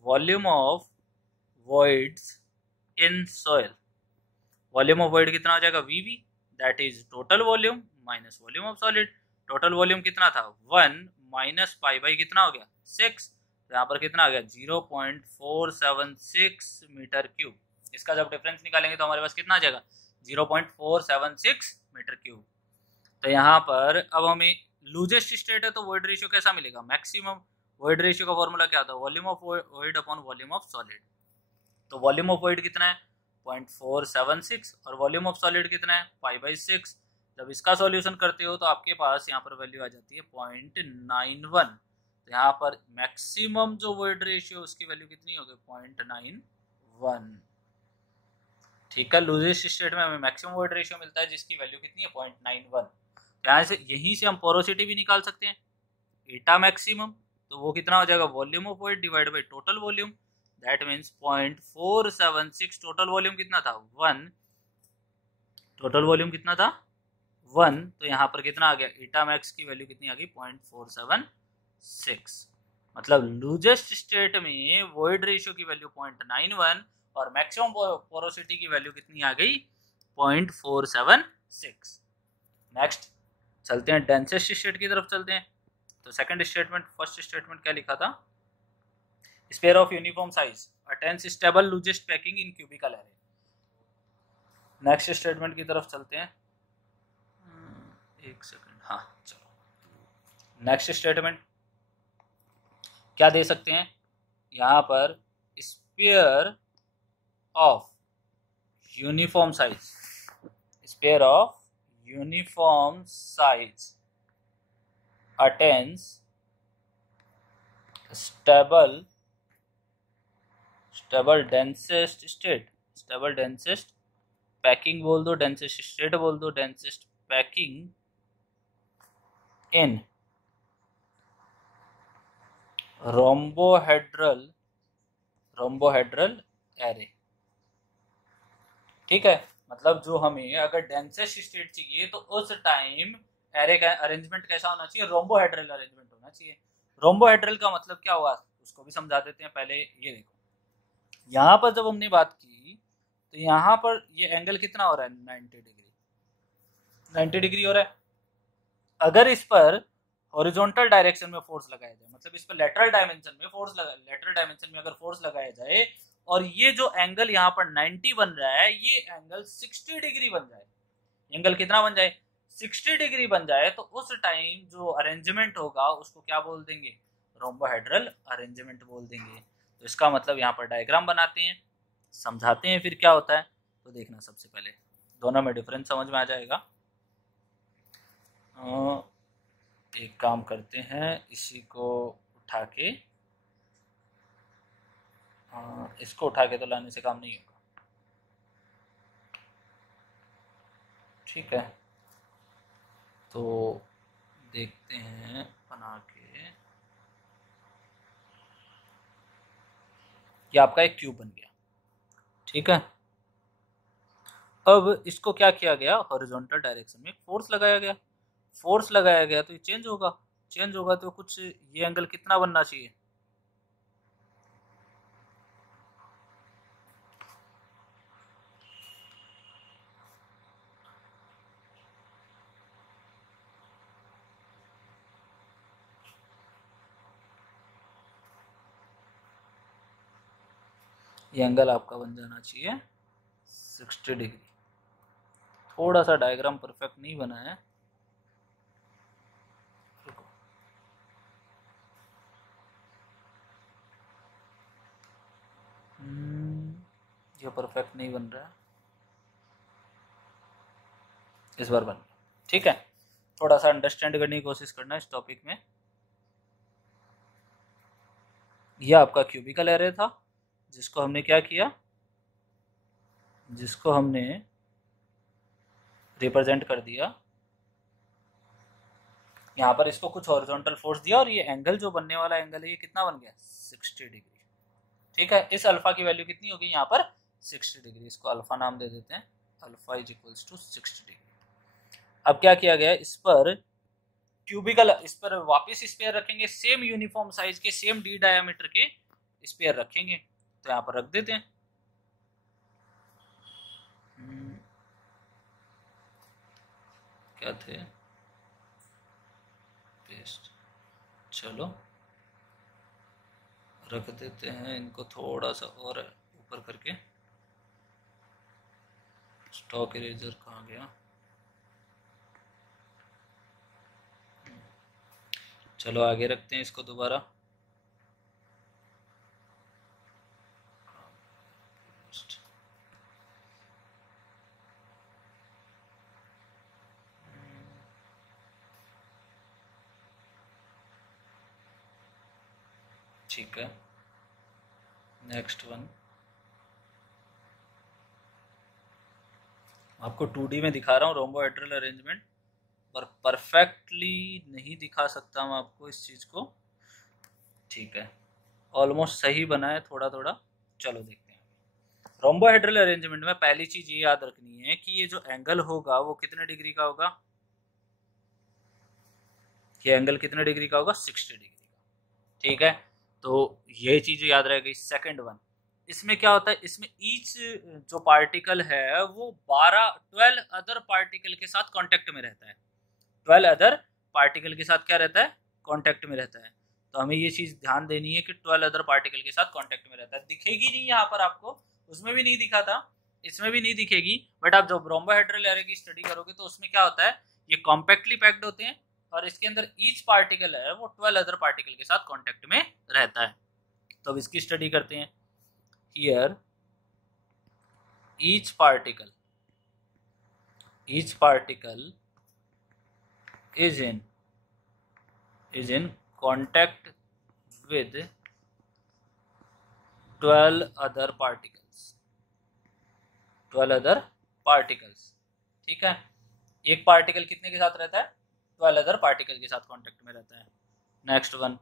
Volume of voids in soil, volume of void कितना हो जाएगा V V, that is total volume minus volume of solid. Total volume कितना था 1 माइनस पाई बाई कितना हो गया 6, तो यहाँ पर कितना आ गया 0.476 मीटर क्यूब। इसका जब डिफरेंस निकालेंगे तो हमारे पास कितना आ जाएगा 0.476 मीटर क्यूब। तो यहाँ पर अब हमें लूजेस्ट स्टेट है तो वॉइड रेशियो कैसा मिलेगा, मैक्सिमम। वॉइड रेशियो का फॉर्मूला क्या था, volume of void upon volume of solid. तो वॉल्यूम ऑफ वॉइड कितना है 0.476 और वॉल्यूम ऑफ सॉलिड कितना है पाई/6। जब इसका सॉल्यूशन करते हो तो आपके पास यहाँ पर वैल्यू आ जाती है 0.91। तो यहाँ पर मैक्सिमम जो वॉइड रेशियो उसकी वैल्यू कितनी होगी 0.91। ठीक है, लूजेस्ट स्टेट में हमें मैक्सिमम वॉइड रेशियो मिलता है जिसकी वैल्यू कितनी है 0.91। यहाँ से यहीं से हम पोरोसिटी भी निकाल सकते हैं, एटा मैक्सिमम, तो वो कितना हो जाएगा volume of void divide by total volume, that means 0.476। Total volume कितना था 1, टोटल वॉल्यूम कितना था 1, तो यहाँ पर कितना आ गया एटा मैक्स की वैल्यू कितनी आ गई 0.476। मतलब लूजेस्ट स्टेट में वॉइड रेशियो की वैल्यू 0.91 और मैक्सिमम पोरोसिटी की वैल्यू कितनी आ गई 0.476। नेक्स्ट चलते हैं डेंसेस्ट स्टेट की तरफ चलते हैं। तो सेकंड स्टेटमेंट, फर्स्ट स्टेटमेंट क्या लिखा था, sphere of uniform size attains stable loosest packing in cubical array. Next statement की तरफ चलते हैं, एक सेकंड, हाँ चलो। नेक्स्ट स्टेटमेंट क्या दे सकते हैं यहाँ पर, spare of uniform size, spare of uniform size attains stable densest state, stable densest packing बोल दो, डेंसेस्ट स्टेट बोल दो, densest packing in rhombohedral array. ठीक है, मतलब जो हमें अगर डेंसेस्ट स्टेट चाहिए तो उस टाइम एरे का अरेंजमेंट कैसा होना चाहिए, रोम्बोहेड्रल अरेंजमेंट होना चाहिए। रोम्बोहेड्रल का मतलब क्या हुआ उसको भी समझा देते हैं। पहले ये देखो, यहाँ पर जब हमने बात की तो यहाँ पर ये एंगल कितना हो रहा है 90 डिग्री हो रहा है। अगर इस पर हॉरिजॉन्टल डायरेक्शन में फोर्स लगाया जाए, मतलब इस पर लेटरल डायमेंशन में अगर फोर्स लगाया जाए और ये जो एंगल यहाँ पर 90 बन रहा है, ये एंगल 60 डिग्री बन जाए, एंगल कितना बन जाए 60 डिग्री बन जाए, तो उस टाइम जो अरेंजमेंट होगा उसको क्या बोल देंगे, रोम्बोहेड्रल अरेंजमेंट बोल देंगे। तो इसका मतलब यहाँ पर डायग्राम बनाते हैं, समझाते हैं, फिर क्या होता है तो देखना। सबसे पहले दोनों में डिफरेंस समझ में आ जाएगा। एक काम करते हैं, इसी को उठा के, इसको उठा के तो लाने से काम नहीं होगा। ठीक है, तो देखते हैं बना के। ये आपका एक क्यूब बन गया। ठीक है, अब इसको क्या किया गया, हॉरिजॉन्टल डायरेक्शन में फोर्स लगाया गया। फोर्स लगाया गया तो ये चेंज होगा तो कुछ ये एंगल कितना बनना चाहिए, ये एंगल आपका बन जाना चाहिए 60 डिग्री। थोड़ा सा डायग्राम परफेक्ट नहीं बना है, रुको। ये परफेक्ट नहीं बन रहा है, इस बार बन गया। ठीक है, थोड़ा सा अंडरस्टैंड करने की कोशिश करना इस टॉपिक में। यह आपका क्यूबिकल एरे था, जिसको हमने क्या किया, जिसको हमने रिप्रेजेंट कर दिया यहाँ पर, इसको कुछ हॉरिजॉन्टल फोर्स दिया और ये एंगल जो बनने वाला एंगल है ये कितना बन गया, 60 डिग्री। ठीक है, इस अल्फा की वैल्यू कितनी होगी यहाँ पर, 60 डिग्री। इसको अल्फा नाम दे देते हैं, alpha is equals to 60 degree. अब क्या किया गया, इस पर क्यूबिकल, इस पर वापस स्पेयर रखेंगे, सेम यूनिफॉर्म साइज के, सेम डी डायमीटर के स्पेयर रखेंगे। तो यहाँ पर रख देते हैं। क्या थे, पेस्ट, चलो रख देते हैं इनको थोड़ा सा और ऊपर करके। स्टॉक इरेजर कहाँ गया, चलो आगे रखते हैं इसको दोबारा। ठीक है, नेक्स्ट वन आपको 2D में दिखा रहा हूँ रोम्बोहेड्रल अरेंजमेंट, पर परफेक्टली नहीं दिखा सकता मैं आपको इस चीज़ को। ठीक है, ऑलमोस्ट सही बना है थोड़ा थोड़ा। चलो देखते हैं, रोम्बोहेड्रल अरेंजमेंट में पहली चीज़ ये याद रखनी है कि ये जो एंगल होगा वो कितने डिग्री का होगा, ये एंगल कितने डिग्री का होगा, 60 डिग्री का। ठीक है, तो ये चीज़ याद रहेगी। सेकंड वन, इसमें क्या होता है, इसमें ईच जो पार्टिकल है वो 12 अदर पार्टिकल के साथ कांटेक्ट में रहता है। 12 अदर पार्टिकल के साथ क्या रहता है, कांटेक्ट में रहता है। तो हमें ये चीज़ ध्यान देनी है कि 12 अदर पार्टिकल के साथ कांटेक्ट में रहता है। दिखेगी नहीं यहाँ पर आपको, उसमें भी नहीं दिखा था, इसमें भी नहीं दिखेगी, बट आप जब रोम्बोहेड्रल एरे की स्टडी करोगे तो उसमें क्या होता है, ये कॉम्पैक्टली पैक्ड होते हैं और इसके अंदर ईच पार्टिकल है वो 12 अदर पार्टिकल के साथ कांटेक्ट में रहता है। तो अब इसकी स्टडी करते हैं। Here each particle is in contact with 12 other particles। ठीक है, एक पार्टिकल कितने के साथ रहता है, 12 अदर पार्टिकल के साथ कांटेक्ट में रहता है। Next one,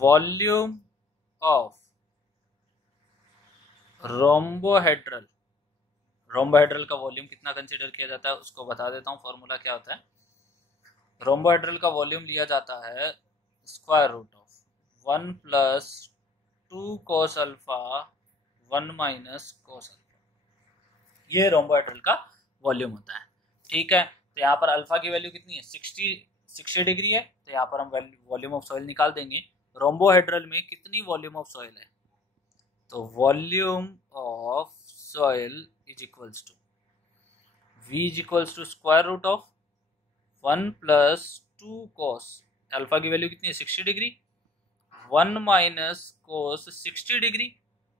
volume of rhombohedral का वॉल्यूम कितना कंसीडर किया जाता है उसको बता देता हूँ। फॉर्मूला क्या होता है, रोम्बोहेड्रल का वॉल्यूम लिया जाता है square root of 1 plus 2 cos alpha 1 minus cos alpha, ये रोम्बोहेड्रल का वॉल्यूम होता है। ठीक है, तो यहाँ पर अल्फा की वैल्यू कितनी है, 60 डिग्री है, तो यहाँ पर हम वॉल्यूम ऑफ सॉइल निकाल देंगे। रोम्बोहेड्रल में कितनी वॉल्यूम ऑफ सॉइल है, तो volume of soil is equals to v is equals to square root of 1 plus 2 cos, alpha की वैल्यू कितनी है, 60 डिग्री, 1 माइनस cos 60 डिग्री।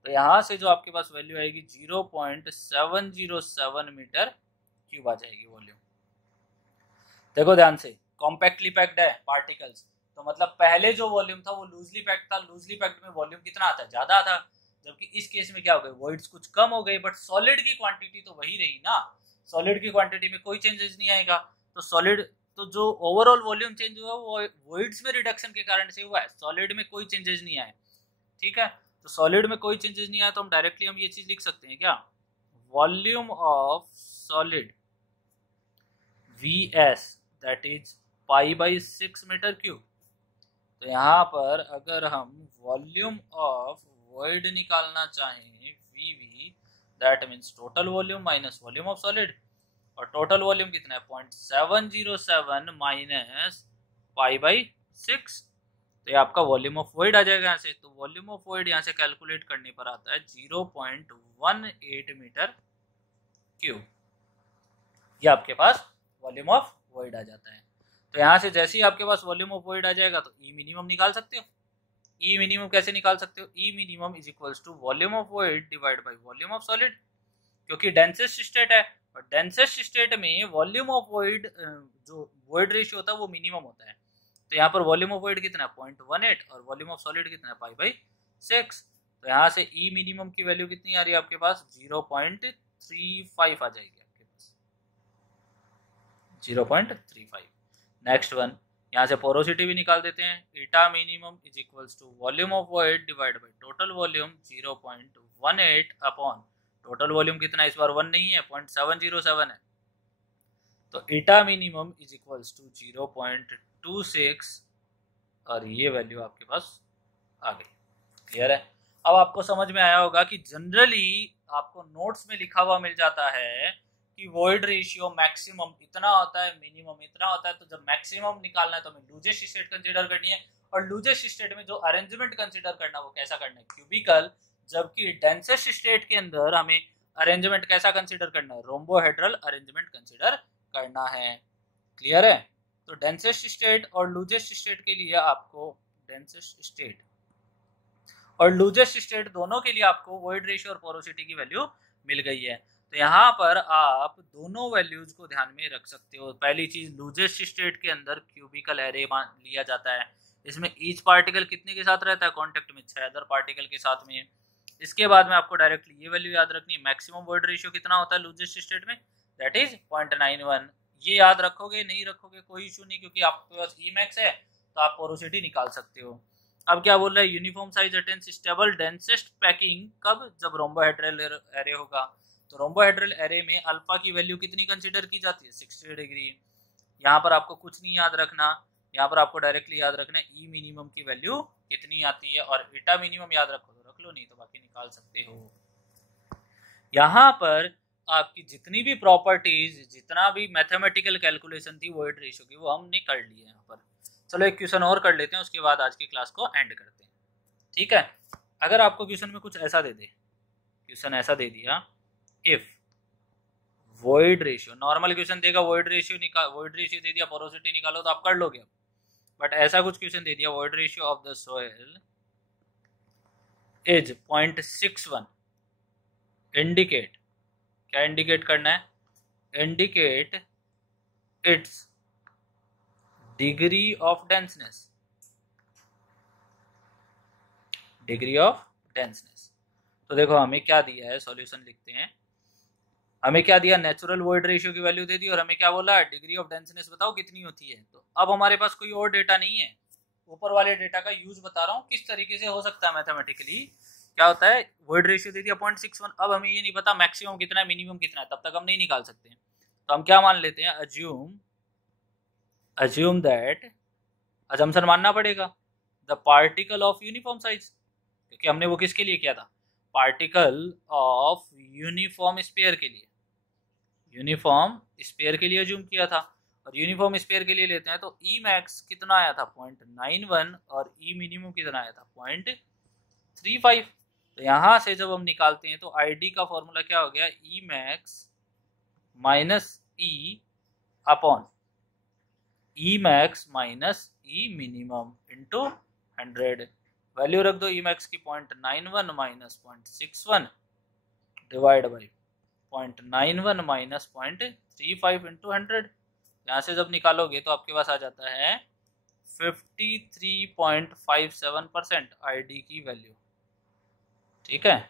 तो यहाँ से जो आपके पास वैल्यू आएगी 0.707 मीटर क्यूब आ जाएगी वॉल्यूम। देखो ध्यान से, कॉम्पैक्टली पैक्ड है पार्टिकल्स, तो मतलब पहले जो वॉल्यूम था वो लूजली पैक्ड था, लूजली पैक्ड में वॉल्यूम कितना आता है, ज्यादा आता, जबकि इस केस में क्या हो गए, वॉइड्स कुछ कम हो गए, बट सॉलिड की क्वांटिटी तो वही रही ना, सॉलिड की क्वांटिटी में कोई चेंजेस नहीं आएगा। तो सॉलिड, तो जो ओवरऑल वॉल्यूम चेंज हुआ वो वॉइड्स में रिडक्शन के कारण से हुआ है, सॉलिड में कोई चेंजेस नहीं आए। ठीक है, तो सॉलिड में कोई चेंजेस नहीं आया, तो हम डायरेक्टली हम ये चीज लिख सकते हैं क्या, volume of solid Vs that is π/6 metre cube. तो यहाँ पर अगर हम वॉल्यूम ऑफ वॉइड निकालना चाहें, Vv that means total volume minus volume of solid, और टोटल वॉल्यूम कितना है 0.707 माइनस π/6, तो ये आपका वॉल्यूम ऑफ वॉइड आ जाएगा यहाँ से। तो वॉल्यूम ऑफ वॉइड यहाँ से कैलकुलेट करने पर आता है 0.18 मीटर क्यूब। ये आपके पास वॉल्यूम ऑफ वॉइड आ जाता है। तो यहाँ से जैसे ही आपके पास वॉल्यूम ऑफ वॉइड आ जाएगा तो ई मिनिमम निकाल सकते हो। ई मिनिमम कैसे निकाल सकते हो? E minimum is equals to volume of void divide by volume of solid, क्योंकि डेंसेस्ट स्टेट है और डेंसेस्ट स्टेट में वॉल्यूम ऑफ वॉइड जो वॉइड रेशियो होता है वो मिनिमम होता है। तो यहाँ पर वॉल्यूम ऑफ वॉइड कितना है 0.18 और वॉल्यूम ऑफ सॉलिड कितना है π/6। तो यहाँ से ई मिनिमम की वैल्यू कितनी आ रही है आपके पास 0.35 आ जाएगी आपके पास 0.35। नेक्स्ट वन, यहाँ से पोरोसिटी भी निकाल देते हैं। Eta minimum is equals to volume of void divide by total volume 0.18 upon total volume कितना इस बार 1 नहीं है 0.707 है। तो eta minimum is equals to 0.26 और ये वैल्यू आपके पास आ गई। क्लियर है? अब आपको समझ में आया होगा कि जनरली आपको नोट्स में लिखा हुआ मिल जाता है कि वॉइड रेशियो मैक्सिमम इतना होता है, मिनिमम इतना होता है। तो जब मैक्सिमम निकालना है तो हमें लूजेस्ट स्टेट कंसीडर करनी है और लूजेस्ट स्टेट में जो अरेंजमेंट कंसीडर करना है वो कैसा करना है, क्यूबिकल। जबकि डेंसेस्ट स्टेट के अंदर हमें अरेंजमेंट कैसा कंसीडर करना है, रोम्बोहेड्रल अरेंजमेंट कंसीडर करना है। क्लियर है? तो डेंसेस्ट स्टेट और लूजेस्ट स्टेट के लिए आपको डेंसेस्ट स्टेट और लूजेस्ट स्टेट दोनों के लिए आपको वॉइड रेशियो और पोरोसिटी की वैल्यू मिल गई है। तो यहाँ पर आप दोनों वैल्यूज को ध्यान में रख सकते हो। पहली चीज, लूजेस्ट स्टेट के अंदर क्यूबिकल एरे लिया जाता है। इसमें ईच पार्टिकल कितने के साथ रहता है, कांटेक्ट में 6 अदर पार्टिकल के साथ में। इसके बाद में आपको डायरेक्टली ये वैल्यू याद रखनी है, मैक्सिमम वॉइड रेशियो कितना होता है लूजेस्ट स्टेट में, दैट इज 0.91। ये याद रखोगे, नहीं रखोगे कोई इशू नहीं, क्योंकि आपके पास ई मैक्स है तो आप पोरोसिटी निकाल सकते हो। अब क्या बोल रहा है, uniform size attains stable densest packing कब, जब रोम्बोहेड्रल एरे होगा। तो रोम्बोहेड्रल एरे में अल्फा की वैल्यू कितनी कंसीडर की जाती है 60 डिग्री। यहाँ पर आपको कुछ नहीं याद रखना, यहाँ पर आपको डायरेक्टली याद रखना है ई मिनिमम की वैल्यू कितनी आती है और ईटा मिनिमम याद रखो तो रख लो, नहीं तो बाकी निकाल सकते हो। यहाँ पर आपकी जितनी भी प्रॉपर्टीज, जितना भी मैथमेटिकल कैलकुलेशन थी वॉइड रेशियो की, वो हमने कर ली है यहाँ पर। चलो एक क्वेश्चन और कर लेते हैं, उसके बाद आज की क्लास को एंड करते हैं। ठीक है? अगर आपको क्वेश्चन में कुछ ऐसा दे दे, क्वेश्चन ऐसा दे दिया, if void ratio, normal question देगा वॉइड रेशियो दे दिया, पोरोसिटी निकालो, तो आप कर लोगे अब। बट ऐसा कुछ क्वेश्चन दे दिया, void ratio of the soil is 0.61, indicate, क्या इंडिकेट करना है, indicate its degree of denseness, degree of denseness. तो देखो हमें क्या दिया है, सॉल्यूशन लिखते हैं। हमें क्या दिया, नेचुरल वॉइड रेशियो की वैल्यू दे दी और हमें क्या बोला, डिग्री ऑफ डेंसनेस बताओ कितनी होती है। तो अब हमारे पास कोई और डेटा नहीं है, ऊपर वाले डेटा का यूज बता रहा हूँ किस तरीके से हो सकता है मैथमेटिकली। क्या होता है, वॉइड रेशियो दे दिया 0.61, अब हमें ये नहीं पता मैक्सिमम कितना है मिनिमम कितना है, तब तक हम नहीं निकाल सकते। तो हम क्या मान लेते हैं, अज्यूम दैट, अजम्पशन मानना पड़ेगा, the particle of uniform size, क्योंकि हमने वो किसके लिए किया था, पार्टिकल ऑफ यूनिफॉर्म स्पेयर के लिए, यूनिफॉर्म स्पेयर के लिए अज्यूम किया था। और यूनिफॉर्म स्पेयर के लिए लेते हैं तो ई मैक्स कितना आया था 0.91 और ई मिनिमम कितना आया था 0.35। तो यहाँ से जब हम निकालते हैं तो आई डी का फॉर्मूला क्या हो गया, E max minus E upon E max minus E minimum into 100। Value रख दो ई मैक्स की 0.91 minus 0.61 divide by 0.91 minus 0.35 into 100। यहाँ से जब निकालोगे तो आपके पास आ जाता है 53.57% आईडी की वैल्यू। ठीक है,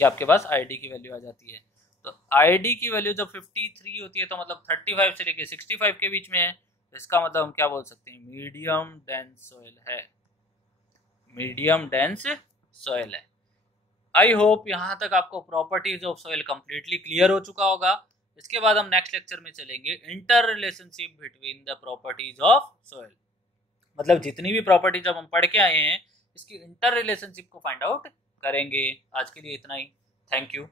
ये आपके पास आईडी की वैल्यू आ जाती है। तो आईडी की वैल्यू जब 53 होती है तो मतलब 35 से लेके 65 के बीच में है। इसका मतलब हम क्या बोल सकते हैं, मीडियम डेंस सॉइल है, मीडियम डेंस सॉइल है। आई होप यहाँ तक आपको properties of soil completely clear हो चुका होगा। इसके बाद हम नेक्स्ट लेक्चर में चलेंगे inter relationship between the properties of soil, मतलब जितनी भी प्रॉपर्टी जब हम पढ़ के आए हैं इसकी इंटर रिलेशनशिप को फाइंड आउट करेंगे। आज के लिए इतना ही, थैंक यू।